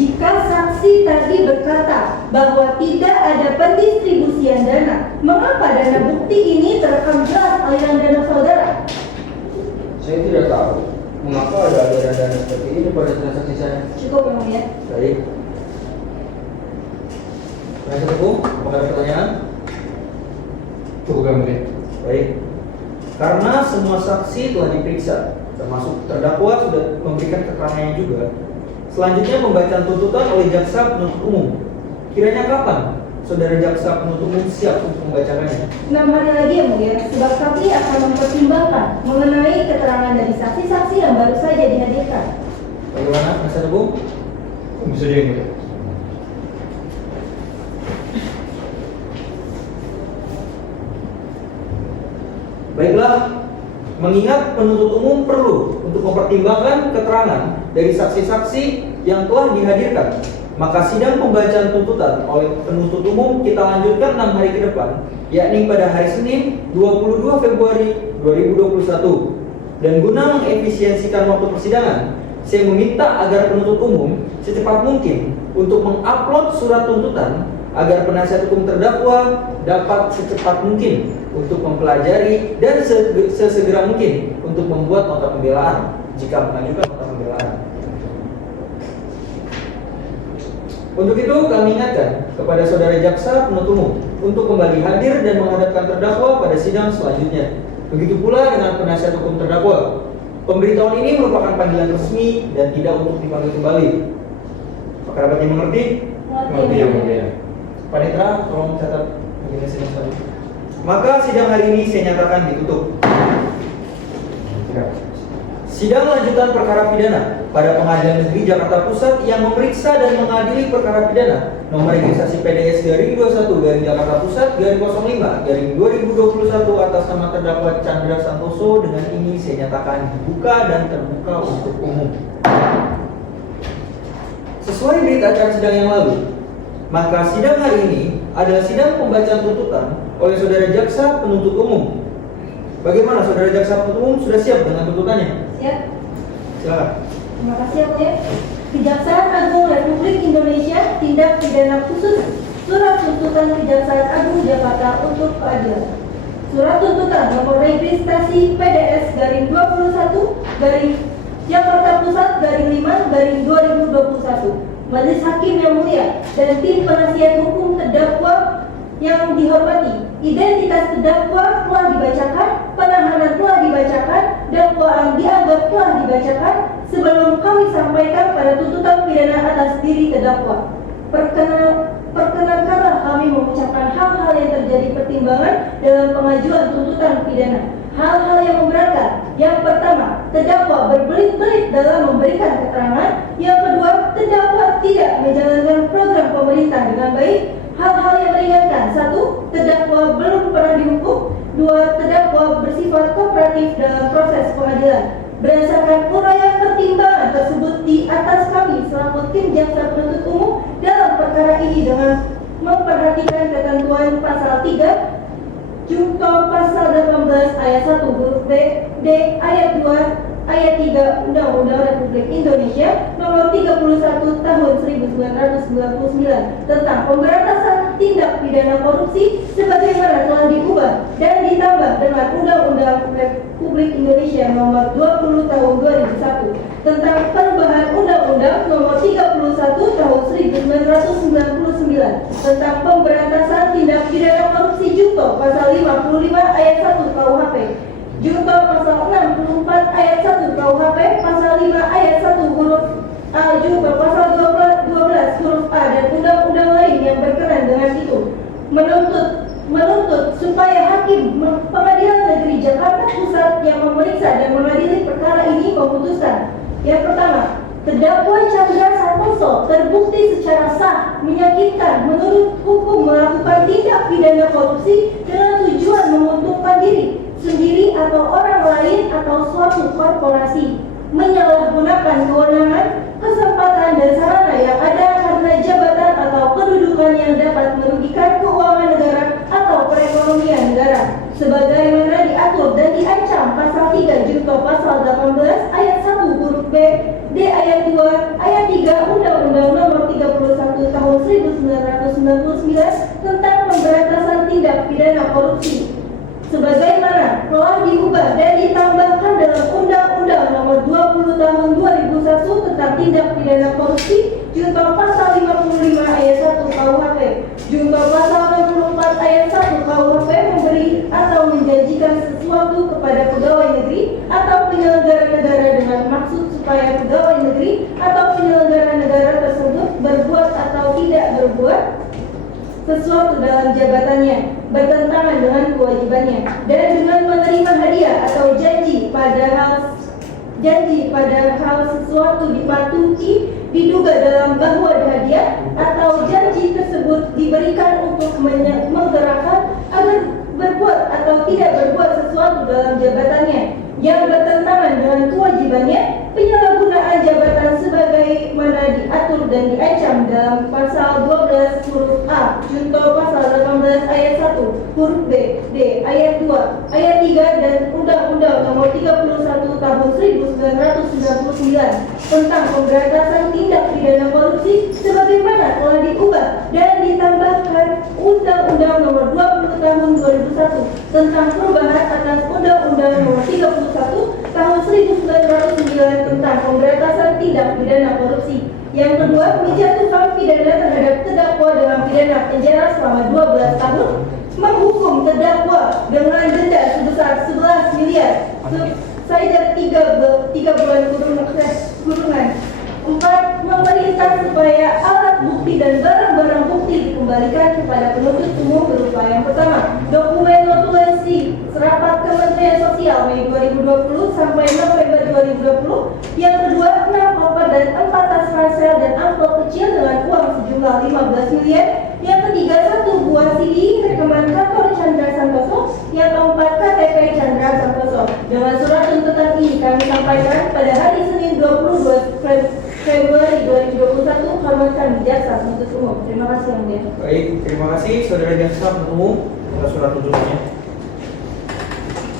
Jika saksi tadi berkata bahwa tidak ada pendistribusian dana, mengapa dana bukti ini terekam jelas aliran dana saudara? Saya tidak tahu mengapa ada aliran dana seperti ini pada transaksi saya. Cukup yang mulia. Baik. Penasihat hukum, apakah ada pertanyaan? Cukup yang mulia. Baik. Karena semua saksi telah diperiksa, termasuk terdakwa sudah memberikan keterangannya juga. Selanjutnya pembacaan tuntutan oleh jaksa penuntut umum. Kiranya kapan saudara jaksa penuntut umum siap untuk membacakannya? 6 hari lagi yang mulia, sebab kami akan mempertimbangkan mengenai keterangan dari saksi-saksi yang baru saja dihadirkan. Bagaimana penasihat hukum? Bisa jadi yang mulia. Baiklah, mengingat penuntut umum perlu untuk mempertimbangkan keterangan dari saksi-saksi yang telah dihadirkan, maka sidang pembacaan tuntutan oleh penuntut umum kita lanjutkan 6 hari ke depan, yakni pada hari Senin 22 Februari 2021. Dan guna mengefisiensikan waktu persidangan, saya meminta agar penuntut umum secepat mungkin untuk mengupload surat tuntutan agar penasihat hukum terdakwa dapat secepat mungkin untuk mempelajari dan sesegera mungkin untuk membuat nota pembelaan jika mengajukan nota pembelaan. Untuk itu kami ingatkan kepada saudara jaksa penuntut umum untuk kembali hadir dan menghadapkan terdakwa pada sidang selanjutnya. Begitu pula dengan penasihat hukum terdakwa. Pemberitahuan ini merupakan panggilan resmi dan tidak untuk dipanggil kembali. Apakah dapat dimengerti? Mengerti yang mulia. Panitra, tolong catat agenda sidang selanjutnya. Maka sidang hari ini saya nyatakan ditutup. Sidang lanjutan perkara pidana pada Pengadilan Negeri Jakarta Pusat yang memeriksa dan mengadili perkara pidana nomor registrasi PDS garing 21 garing Jakarta Pusat garing 05 garing 2021 atas nama terdakwa Chandra Santoso dengan ini saya nyatakan dibuka dan terbuka untuk umum. Sesuai berita acara sidang yang lalu, maka sidang hari ini adalah sidang pembacaan tuntutan oleh saudara jaksa penuntut umum. Bagaimana saudara jaksa penuntut umum, sudah siap dengan tuntutannya? Siap. Silakan. Terima kasih, Oke. Kejaksaan Agung Republik Indonesia, tindak pidana khusus, surat tuntutan Kejaksaan Agung Jakarta untuk keadilan. Surat tuntutan nomor registrasi PDS garing 21 garing Jakarta Pusat garing 5 garing 2021. Majelis Hakim yang mulia dan tim penasihat hukum terdakwa yang dihormati, identitas terdakwa telah dibacakan, penahanan telah dibacakan, dakwaan dianggap telah dibacakan. Sebelum kami sampaikan pada tuntutan pidana atas diri terdakwa, perkenankanlah kami mengucapkan hal-hal yang terjadi pertimbangan dalam pengajuan tuntutan pidana. Hal-hal yang memberatkan. Yang pertama, terdakwa berbelit-belit dalam memberikan keterangan. Yang kedua, terdakwa tidak menjalankan program pemerintah dengan baik. Hal-hal yang meringankan. 1. Terdakwa belum pernah dihukum. 2. Terdakwa bersifat kooperatif dalam proses pengadilan. Berdasarkan uraian pertimbangan tersebut di atas, kami selaku tim jaksa penuntut umum dalam perkara ini dengan memperhatikan ketentuan pasal 3 Junto pasal 18 ayat 1 huruf B, D, ayat 2, ayat 3 Undang-Undang Republik Indonesia nomor 31 tahun 1999 tentang pemberantasan tindak pidana korupsi sebagaimana telah diubah dan ditambah dengan Undang-Undang Republik Indonesia nomor 20 tahun 2001 tentang perubahan Undang-Undang nomor 31 tahun 1999 tentang pemberantasan tindak pidana korupsi junto pasal 55 ayat 1 KUHP, junto pasal 64 ayat 1 KUHP, pasal 5 ayat 1 huruf A, junto pasal 12 huruf A dan undang-undang lain yang berkenaan dengan itu, menuntut supaya Hakim Pengadilan Negeri Jakarta Pusat yang memeriksa dan mengadili perkara ini memutuskan. Yang pertama, terdakwa Chandra Santoso terbukti secara sah menyakitkan menurut hukum melakukan tindak pidana korupsi dengan tujuan menguntungkan diri sendiri atau orang lain atau suatu korporasi, menyalahgunakan kewenangan, kesempatan dan sarana yang ada karena jabatan atau kedudukan yang dapat merugikan keuangan negara atau perekonomian negara sebagaimana diatur dan diancam pasal 3 junto pasal 18 ayat 1 huruf B, D ayat 2, ayat 3 Undang-Undang nomor 31 tahun 1999 tentang pemberantasan tindak pidana korupsi sebagaimana telah diubah dan ditambahkan dalam Undang-Undang nomor 20 tahun 2001 tentang tindak pidana korupsi junto pasal 55 ayat 1 KUHP, junto pasal 64 ayat 1 KUHP memberi atau menjanjikan sesuatu kepada pegawai negeri atau penyelenggara negara dengan maksud supaya pegawai negeri atau penyelenggara negara tersebut berbuat atau tidak berbuat sesuatu dalam jabatannya bertentangan dengan kewajibannya dan dengan menerima hadiah atau janji pada hal sesuatu dipatuhi diduga dalam bahwa hadiah atau janji tersebut diberikan untuk menggerakkan agar berbuat atau tidak berbuat sesuatu dalam jabatannya yang bertentangan dengan kewajibannya, penyalahgunaan jabatan sebagaimana diatur dan diancam dalam pasal 12 huruf A junto pasal 18 ayat 1 huruf B, D ayat 2, ayat 3 dan Undang-Undang nomor 31 tahun 1999 tentang pemberantasan tindak pidana korupsi sebagaimana telah diubah dan ditambahkan Undang-Undang nomor 20 tahun 2001 tentang perubahan atas Undang-Undang nomor 31 tahun 1999 tentang pemberantasan tindak pidana korupsi. Yang kedua, menjatuhkan pidana terhadap terdakwa dengan pidana penjara selama 12 tahun, menghukum terdakwa dengan denda sebesar 11 miliar subsidi 3 bulan kurungan. 4. Memerintah supaya alat bukti dan barang-barang bukti dikembalikan kepada penuntut umum berupa yang pertama, dokumen notulensi serapat Kementerian Sosial Mei 2020 sampai November 2020. Yang kedua, 6 koper dan 4 tas ransel dan amplop kecil dengan uang sejumlah 15 miliar. Yang ketiga, 1 buah CD rekaman kantor Chandra Santoso. Yang keempat, KTP Chandra Santoso. Dengan surat tuntutan ini kami sampaikan pada hari Senin 22 Februari 2021. saudara jaksa penuntut umum atas surat tuntutannya.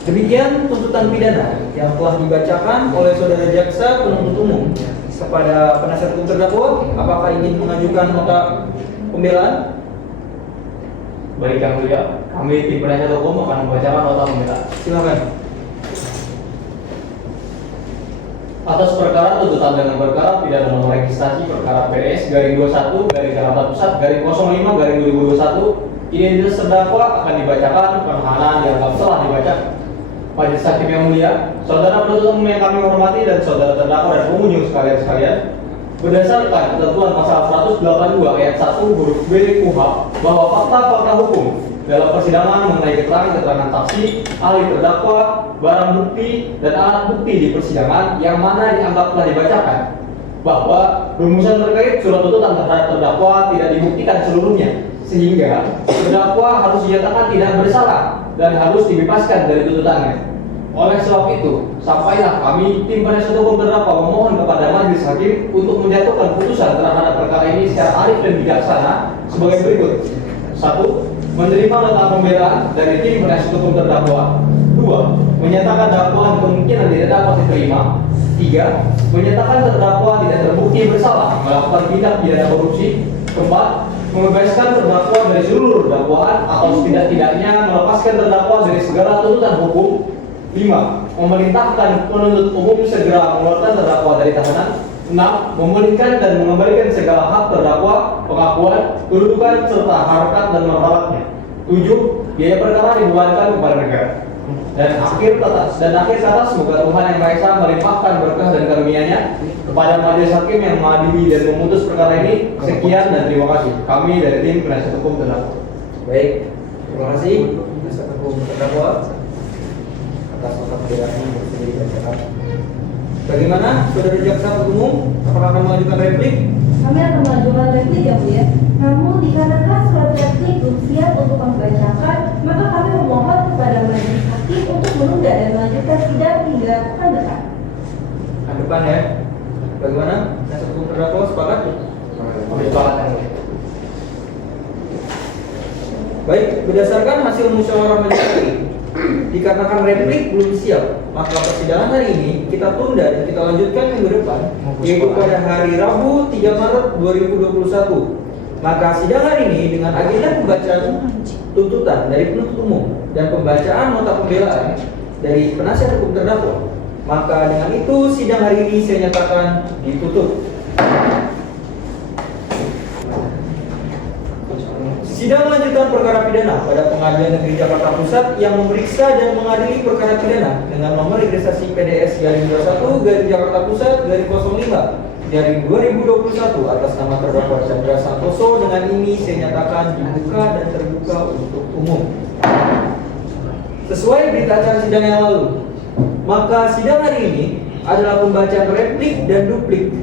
Demikian tuntutan pidana yang telah dibacakan oleh saudara jaksa penuntut umum kepada penasihat hukum terdakwa. Apakah ingin mengajukan nota pembelaan? Baik yang mulia, kami tim penasihat hukum akan membacakan nota pembelaan. Silakan. Atas perkara tuntutan dengan perkara pidana nomor registrasi perkara PDS garing 21 garing Jakarta Pusat garing 05 garing 2021, identitas terdakwa akan dibacakan penahanan dianggap telah dibacakan. Majelis Hakim yang mulia, saudara penuntut umum yang kami hormati dan saudara terdakwa dan pengunjung sekalian, berdasarkan ketentuan pasal 182 ayat 1 huruf B KUHP bahwa fakta-fakta hukum dalam persidangan mengenai keterangan saksi, ahli terdakwa, barang bukti, dan alat bukti di persidangan yang mana dianggap telah dibacakan, bahwa rumusan terkait surat tuntutan terhadap terdakwa tidak dibuktikan seluruhnya, sehingga terdakwa harus dinyatakan tidak bersalah dan harus dibebaskan dari tuntutannya. Oleh sebab itu, sampailah kami tim penasihat hukum terdakwa memohon kepada majelis hakim untuk menjatuhkan putusan terhadap perkara ini secara arif dan bijaksana sebagai berikut. 1. Menerima nota pembelaan dari tim penasihat hukum terdakwa. 2. Menyatakan dakwaan kemungkinan tidak dapat diterima. 3. Menyatakan terdakwa tidak terbukti bersalah melakukan tindak pidana korupsi. 4. Membebaskan terdakwa dari seluruh dakwaan atau setidak-tidaknya melepaskan terdakwa dari segala tuntutan hukum. 5. Memerintahkan penuntut umum segera mengeluarkan terdakwa dari tahanan. 6. Memulihkan dan mengembalikan segala hak terdakwa, pengakuan, kedudukan serta harkat dan martabatnya. 7. Biaya perkara dibebankan kepada negara. Dan akhir kata semoga Tuhan Yang Maha Esa melimpahkan berkah dan karunia-Nya kepada majelis hakim yang mengadili dan memutus perkara ini. Sekian dan terima kasih. Kami dari tim penasihat hukum terdakwa. Baik, terima kasih penasihat hukum terdakwa atas nota pembelaan yang sudah dibacakan. Bagaimana saudara jaksa penuntut umum? Apakah akan mengajukan replik? Kami akan mengajukan replik ya mulia. Namun dikarenakan surat replik belum siap untuk membacakan, maka kami memohon kepada majelis hakim untuk menunda dan melanjutkan sidang hingga pekan depan. Pekan depan ya. Bagaimana penasihat hukum terdakwa sepakat? Sepakat yang mulia. Baik, berdasarkan hasil musyawarah majelis hakim, dikarenakan replik belum siap, maka persidangan hari ini kita tunda dan kita lanjutkan minggu depan, yaitu pada hari Rabu 3 Maret 2021. Maka sidang hari ini dengan agenda pembacaan tuntutan dari penuntut umum dan pembacaan nota pembelaan dari penasihat hukum terdakwa. Maka dengan itu sidang hari ini saya nyatakan ditutup. Sidang lanjutan perkara pidana pada Pengadilan Negeri Jakarta Pusat yang memeriksa dan mengadili perkara pidana dengan nomor registrasi PDS garing 21 garing Jakarta Pusat garing 05 garing 2021 atas nama terdakwa Chandra Santoso dengan ini saya nyatakan dibuka dan terbuka untuk umum. Sesuai berita acara sidang yang lalu, maka sidang hari ini adalah pembacaan replik dan duplik.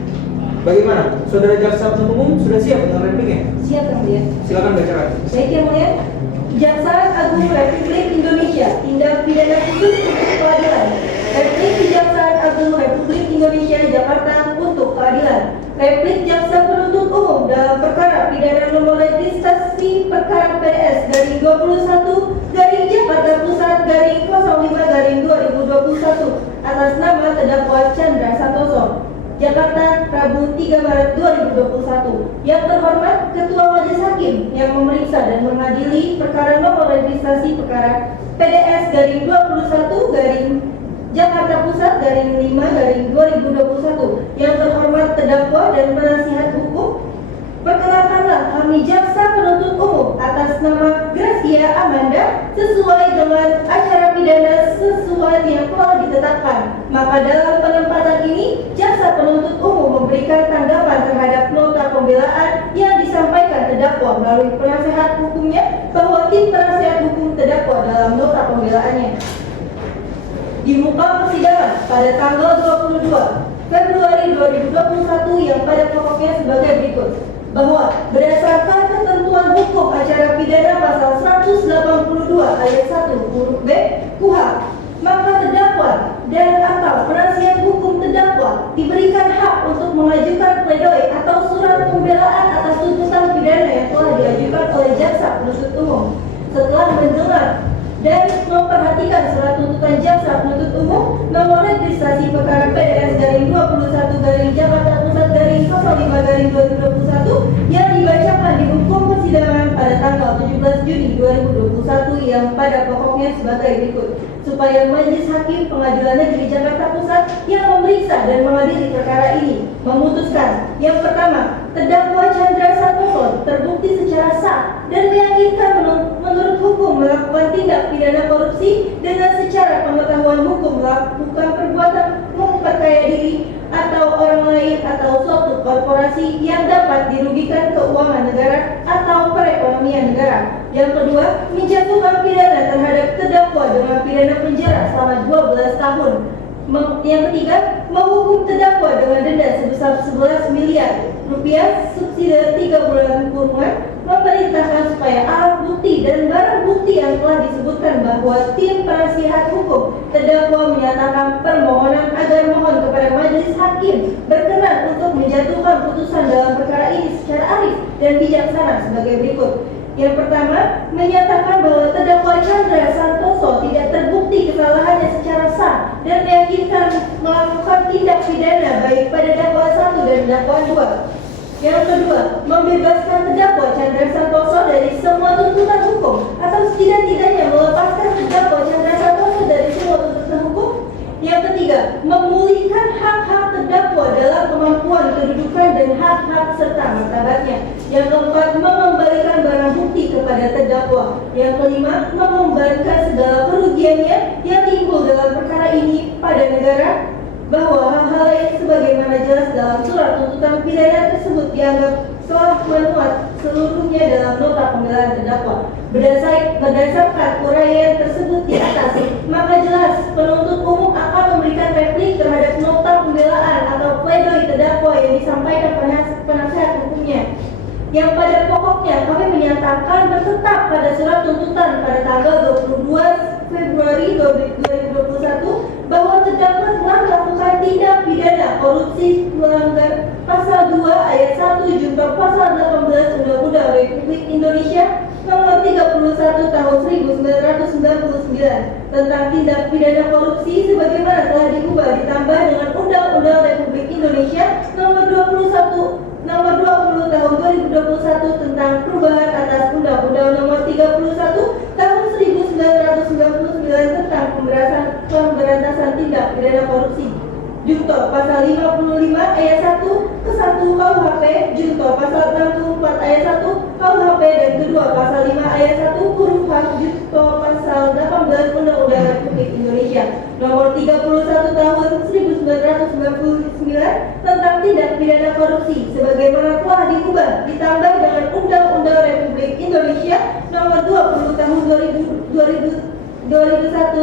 Bagaimana? Saudara jaksa penuntut umum sudah siap dengan repliknya? Siap ya mulia. Silakan bacakan. Baik ya mulia. Kejaksaan Agung Republik Indonesia Tindak Pidana Khusus untuk Keadilan. Replik Kejaksaan Agung Republik Indonesia Jakarta untuk Keadilan. Replik Jaksa Penuntut Umum dalam perkara pidana nomor registrasi perkara PDS garing 21 garing Jakarta Pusat garing 05 garing 2021 atas nama terdakwa Chandra Santoso. Jakarta, Rabu 3 Maret 2021. Yang terhormat Ketua Majelis Hakim yang memeriksa dan mengadili perkara nomor registrasi perkara PDS garing 21 garing Jakarta Pusat garing 5 garing 2021. Yang terhormat terdakwa dan penasihat hukum, perkenalkanlah kami jaksa penuntut umum atas nama Gracia Amanda sesuai dengan acara pidana sesuai yang telah ditetapkan. Maka dalam penempatan ini jaksa penuntut umum memberikan tanggapan terhadap nota pembelaan yang disampaikan terdakwa melalui penasehat hukumnya bahwa tim penasehat hukum terdakwa dalam nota pembelaannya di muka persidangan pada tanggal 22 Februari 2021 yang pada pokoknya sebagai berikut. Bahwa berdasarkan ketentuan hukum acara pidana pasal 182 ayat 1 huruf B KUHP, maka terdakwa dan atau penasihat hukum terdakwa diberikan hak untuk mengajukan pledoi atau surat pembelaan atas tuntutan pidana yang telah diajukan oleh jaksa penuntut umum. Setelah mendengar dan memperhatikan surat tuntutan jaksa penuntut umum nomor registrasi perkara PDS garing 21 garing Jakarta Pusat garing 05 garing 2021 yang dibacakan di hukum persidangan pada tanggal 17 Juni 2021 yang pada pokoknya sebagai berikut. Supaya Majelis Hakim Pengadilan Negeri Jakarta Pusat yang memeriksa dan mengadili perkara ini memutuskan: yang pertama, terdakwa Chandra Santoso terbukti secara sah dan meyakinkan menurut hukum melakukan tindak pidana korupsi dengan secara pengetahuan hukum melakukan perbuatan memperkaya diri atau orang lain atau suatu korporasi yang dapat dirugikan keuangan negara atau perekonomian negara. Yang kedua, menjatuhkan pidana terhadap terdakwa dengan pidana penjara selama 12 tahun. Yang ketiga, menghukum terdakwa dengan denda sebesar 11 miliar rupiah subsidi 3 bulan kurungan, memerintahkan supaya alat bukti dan barang bukti yang telah disebutkan bahwa tim penasihat hukum terdakwa menyatakan permohonan agar mohon kepada majelis hakim berkenan untuk menjatuhkan putusan dalam perkara ini secara arif dan bijaksana sebagai berikut. Yang pertama, menyatakan bahwa terdakwa Chandra Santoso tidak terbukti kesalahannya secara sah dan meyakinkan melakukan tindak pidana baik pada dakwaan 1 dan dakwaan 2. Yang kedua, membebaskan terdakwa Chandra Santoso dari semua tuntutan hukum atau setidak-tidaknya melepaskan terdakwa Chandra Santoso dari semua tuntutan hukum. Yang ketiga, memulihkan hak-hak terdakwa dalam kemampuan kedudukan dan hak-hak serta martabatnya. Yang keempat, mengembalikan barang bukti kepada terdakwa. Yang kelima, mengembalikan segala kerugiannya yang timbul dalam perkara ini pada negara, bahwa hal-hal yang sebagaimana jelas dalam surat tuntutan pidana tersebut dianggap telah memuat seluruhnya dalam nota pembelaan terdakwa. Berdasarkan uraian tersebut di atas, maka jelas penuntut umum akan memberikan replik terhadap nota pembelaan atau pledoi terdakwa yang disampaikan penasihat hukumnya. Yang pada pokoknya kami menyatakan bertetap pada surat tuntutan pada tanggal 22 Februari 2021 bahwa terdakwa telah melakukan tindak pidana korupsi melanggar pasal 2 ayat 1 junto pasal 18 Undang-Undang Republik Indonesia nomor 31 tahun 1999 tentang tindak pidana korupsi sebagaimana telah diubah ditambah dengan Undang-Undang Republik Indonesia nomor 20 tahun 2021 tentang perubahan atas Undang-Undang nomor 31 tahun 1999 tentang pemberantasan tindak pidana korupsi. Junto pasal 55 ayat 1 ke 1 KUHP, junto pasal 64 ayat 1 KUHP dan kedua pasal 5 ayat 1 huruf H, junto pasal 18 Undang-Undang Republik Indonesia nomor 31 tahun 1999 tentang tindak pidana korupsi sebagaimana telah diubah ditambah dengan Undang-Undang Republik Indonesia nomor 20 tahun 2001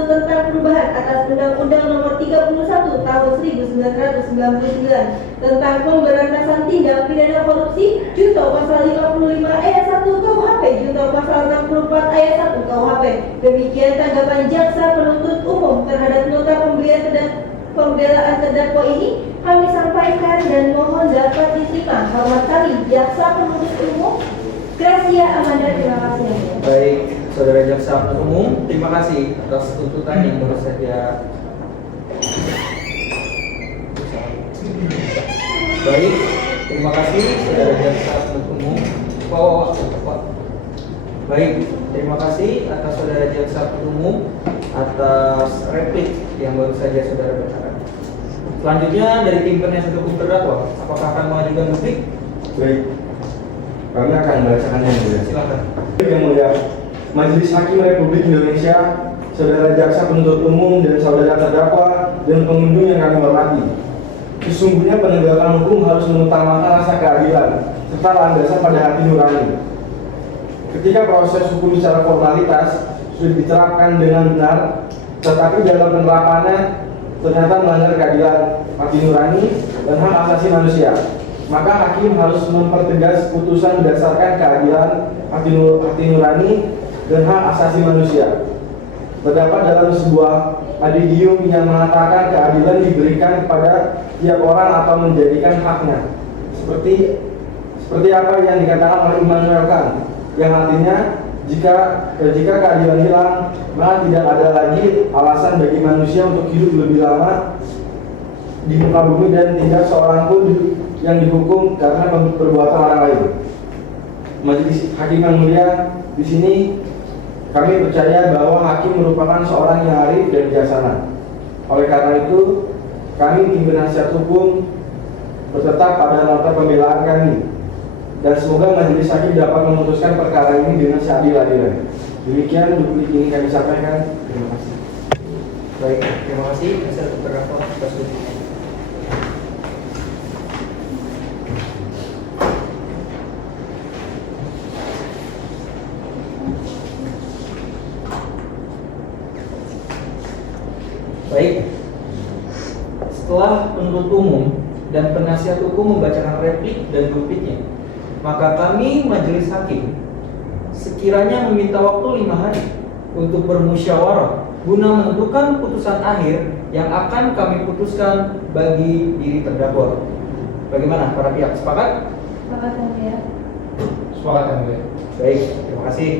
tentang perubahan atas Undang-Undang nomor 31 tahun 1999 tentang pemberantasan tindak pidana korupsi junto pasal 55 ayat 1 KUHP junto pasal 64 ayat 1 KUHP. Demikian tanggapan jaksa penuntut umum terhadap nota pembelaan terdakwa ini kami sampaikan dan mohon dapat diterima. Hormat kami jaksa penuntut umum Gracia Amanda. Terima kasih. Baik, saudara jaksa penuntut umum, terima kasih atas tuntutan yang baru saja. Baik, terima kasih saudara jaksa penuntut umum. Baik, terima kasih atas saudara jaksa penuntut umum atas replik yang baru saja saudara bacakan. Selanjutnya dari tim penasihat hukum terdakwa, apakah akan mengajukan replik? Baik, kami akan membacakan yang mulia. Silakan. Yang mulia, Majelis Hakim Republik Indonesia, saudara jaksa penuntut umum dan saudara terdakwa dan pengunjung yang kami hormati. Sesungguhnya penegakan hukum harus mengutamakan rasa keadilan serta landasan pada hati nurani. Ketika proses hukum secara formalitas sudah diterapkan dengan benar, tetapi dalam penerapannya ternyata melanggar keadilan hati nurani dan hak asasi manusia, maka hakim harus mempertegas putusan berdasarkan keadilan hati nurani dan hak asasi manusia. Terdapat dalam sebuah adigium yang mengatakan keadilan diberikan kepada tiap orang atau menjadikan haknya. Seperti apa yang dikatakan oleh Immanuel Kant, yang artinya jika keadilan hilang, maka tidak ada lagi alasan bagi manusia untuk hidup lebih lama di muka bumi dan tidak seorang pun yang dihukum karena perbuatan orang lain. Majelis Hakim yang mulia, di sini kami percaya bahwa hakim merupakan seorang yang arif dan bijaksana. Oleh karena itu, kami tim penasihat hukum bertetap pada nota pembelaan kami, dan semoga majelis hakim dapat memutuskan perkara ini dengan seadil-adilnya. Demikian duplik ini kami sampaikan. Terima kasih. Baik, terima kasih. Saya terdakwa atas duplik. Baik, setelah penuntut umum dan penasihat hukum membacakan replik dan dupliknya, maka kami majelis hakim sekiranya meminta waktu 5 hari untuk bermusyawarah guna menentukan putusan akhir yang akan kami putuskan bagi diri terdakwa. Bagaimana para pihak, sepakat? Sepakat yang mulia. Sepakat yang mulia. Baik, terima kasih.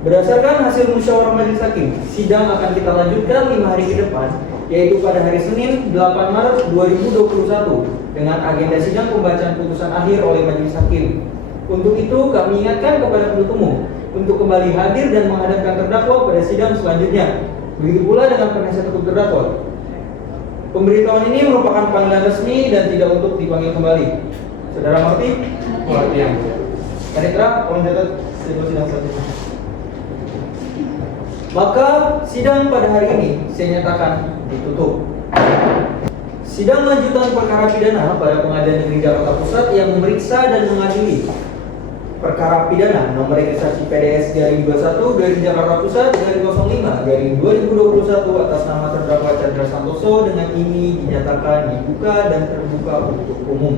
Berdasarkan hasil musyawarah majelis hakim, sidang akan kita lanjutkan 5 hari ke depan, yaitu pada hari Senin 8 Maret 2021 dengan agenda sidang pembacaan putusan akhir oleh majelis hakim. Untuk itu kami ingatkan kepada penuntut umum untuk kembali hadir dan menghadapkan terdakwa pada sidang selanjutnya. Begitu pula dengan penasihat hukum terdakwa. Pemberitahuan ini merupakan panggilan resmi dan tidak untuk dipanggil kembali. Saudara mengerti? Mengerti yang mulia. Kanitra, tolong catat sidang selanjutnya. Maka sidang pada hari ini saya nyatakan ditutup. Sidang lanjutan perkara pidana pada Pengadilan Negeri Jakarta Pusat yang memeriksa dan mengadili perkara pidana nomor registrasi PDS garing 21 garing Jakarta Pusat garing 05 garing 2021 atas nama terdakwa Chandra Santoso dengan ini dinyatakan dibuka dan terbuka untuk umum.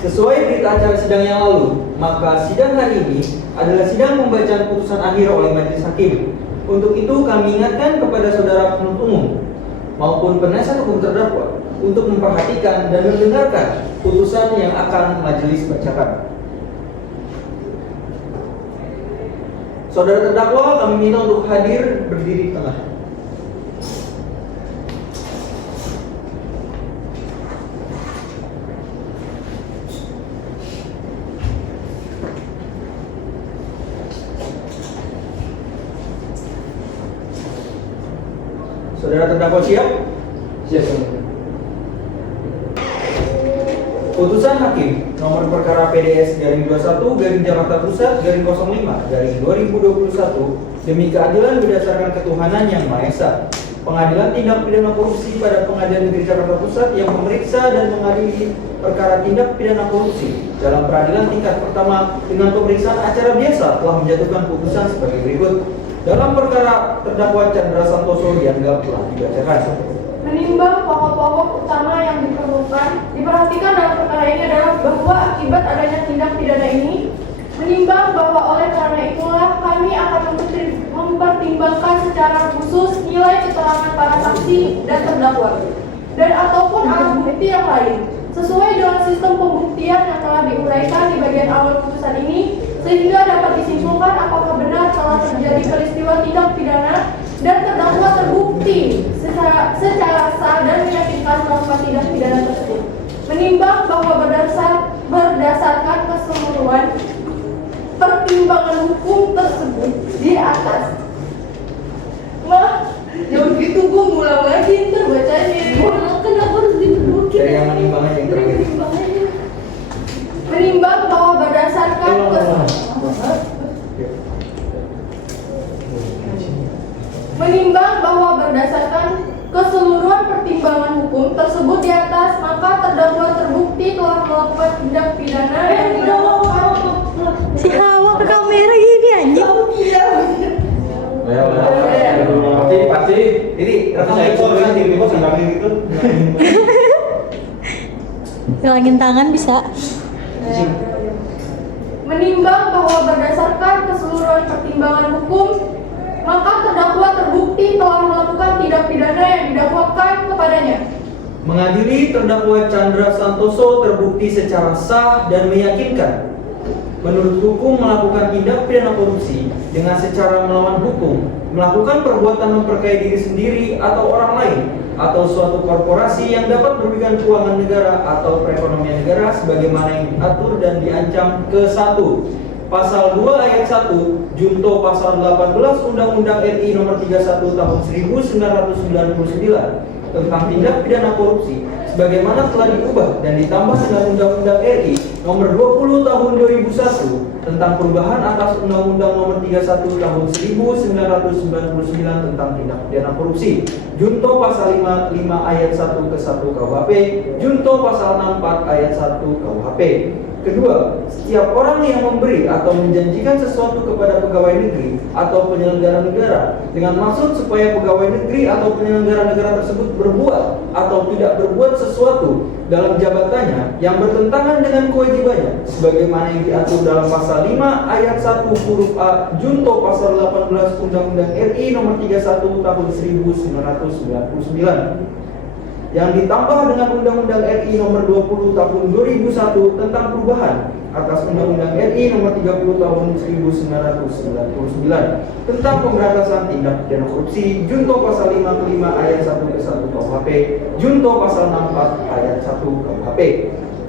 Sesuai berita acara sidang yang lalu, maka sidang hari ini adalah sidang pembacaan putusan akhir oleh majelis hakim. Untuk itu kami ingatkan kepada saudara penuntut umum maupun penasihat hukum terdakwa untuk memperhatikan dan mendengarkan putusan yang akan majelis bacakan. Saudara terdakwa kami minta untuk hadir berdiri di tengah. Saudara terdakwa siap? Siap, Semuanya. Putusan hakim nomor perkara PDS garing 21 garing Jakarta Pusat garing 05 garing 2021 demi keadilan berdasarkan ketuhanan yang Maha Esa. Pengadilan Tindak Pidana Korupsi pada Pengadilan Negeri Jakarta Pusat yang memeriksa dan mengadili perkara tindak pidana korupsi dalam peradilan tingkat pertama dengan pemeriksaan acara biasa telah menjatuhkan putusan sebagai berikut. Dalam perkara terdakwa Chandra Santoso dianggap telah dibacakan. Menimbang pokok-pokok utama yang diperlukan, diperhatikan dalam perkara ini adalah bahwa akibat adanya tindak pidana ini, menimbang bahwa oleh karena itulah kami akan mempertimbangkan secara khusus nilai keterangan para saksi dan terdakwa dan ataupun alat bukti yang lain sesuai dengan sistem pembuktian yang telah diuraikan di bagian awal putusan ini, sehingga dapat disimpulkan apakah benar telah terjadi peristiwa tindak pidana dan terdakwa terbukti secara sah dan meyakinkan melakukan tindak pidana tersebut. Menimbang bahwa berdasarkan keseluruhan pertimbangan hukum tersebut di atas. Jangan gitu, gue ngulang lagi ntar bacanya. Kenapa harus didudukin? Dari yang menimbang aja yang terakhir. Menimbang bahwa berdasarkan keseluruhan pertimbangan hukum tersebut di atas, maka terdakwa terbukti telah melakukan tindak pidana yang didakwakan. Si Hawa ke kamera gini anjing. Pasti. Jadi rekam itu orang yang tiba sambil gitu. Hilangin tangan bisa. Menimbang bahwa berdasarkan keseluruhan pertimbangan hukum, maka terdakwa terbukti telah melakukan tindak pidana yang didakwakan kepadanya. Mengadili terdakwa Chandra Santoso terbukti secara sah dan meyakinkan menurut hukum melakukan tindak pidana korupsi dengan secara melawan hukum, melakukan perbuatan memperkaya diri sendiri atau orang lain, atau suatu korporasi yang dapat merugikan keuangan negara atau perekonomian negara sebagaimana yang diatur dan diancam ke 1. Pasal 2 ayat 1 junto pasal 18 Undang-Undang RI Nomor 31 Tahun 1999 tentang tindak pidana korupsi sebagaimana telah diubah dan ditambah dengan Undang-Undang RI Nomor 20 Tahun 2001 tentang perubahan atas Undang-Undang Nomor 31 Tahun 1999 tentang tindak pidana korupsi. Junto pasal 55 ayat 1 ke 1 KUHP, junto pasal 64 ayat 1 KUHP. Kedua, setiap orang yang memberi atau menjanjikan sesuatu kepada pegawai negeri atau penyelenggara negara dengan maksud supaya pegawai negeri atau penyelenggara negara tersebut berbuat atau tidak berbuat sesuatu dalam jabatannya yang bertentangan dengan kewajibannya sebagaimana yang diatur dalam pasal 5 ayat 1 huruf A junto pasal 18 Undang-Undang RI Nomor 31 Tahun 1999 yang ditambah dengan Undang-Undang RI Nomor 20 Tahun 2001 tentang perubahan atas Undang-Undang RI Nomor 30 Tahun 1999 tentang pemberantasan tindak pidana korupsi, junto pasal 55 ayat 1 ke 1 KUHP, junto pasal 64 ayat 1 KUHP,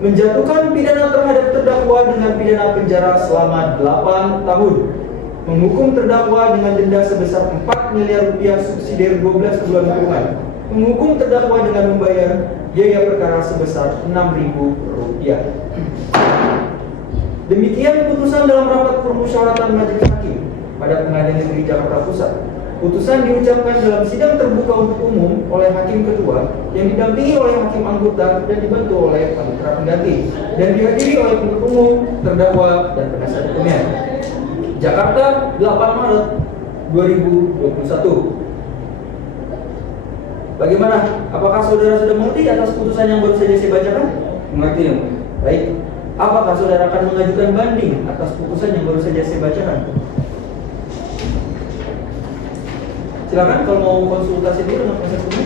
menjatuhkan pidana terhadap terdakwa dengan pidana penjara selama 8 tahun, menghukum terdakwa dengan denda sebesar 4 miliar rupiah subsidiar 12 bulan kurungan, menghukum terdakwa dengan membayar biaya perkara sebesar Rp6.000. Demikian putusan dalam rapat permusyawaratan majelis hakim pada Pengadilan Negeri Jakarta Pusat. Putusan diucapkan dalam sidang terbuka untuk umum oleh hakim ketua yang didampingi oleh hakim anggota dan dibantu oleh panitera pengganti dan dihadiri oleh penuntut umum, terdakwa dan penasihat hukumnya. Jakarta, 8 Maret 2021. Bagaimana? Apakah saudara sudah mengerti atas putusan yang baru saja saya bacakan? Mengerti ya, Mulia. Baik. Apakah saudara akan mengajukan banding atas putusan yang baru saja saya bacakan? Silakan kalau mau konsultasi dulu dengan penasihat hukum.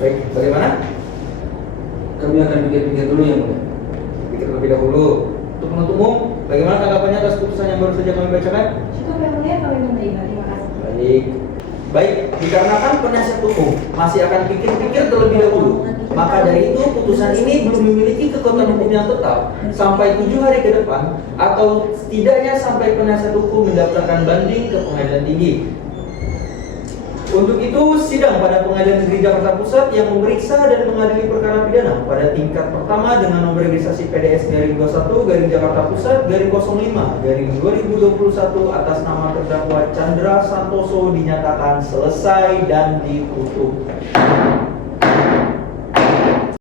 Baik, bagaimana? Kami akan pikir-pikir dulu ya, Mulia. Pikir terlebih dahulu. Untuk penuntut umum, bagaimana tanggapannya atas putusan yang baru saja kami bacakan? Cukup yang mulia, kami menerima. Terima kasih. Baik. Baik, dikarenakan penasihat hukum masih akan pikir-pikir terlebih dahulu, maka dari itu putusan ini belum memiliki kekuatan hukum yang tetap sampai 7 hari ke depan atau setidaknya sampai penasihat hukum mendaftarkan banding ke Pengadilan Tinggi. Untuk itu, sidang pada Pengadilan Negeri Jakarta Pusat yang memeriksa dan mengadili perkara pidana pada tingkat pertama dengan nomor registrasi PDS garing 21 garing Jakarta Pusat garing 05 garing 2021 atas nama terdakwa Chandra Santoso dinyatakan selesai dan ditutup.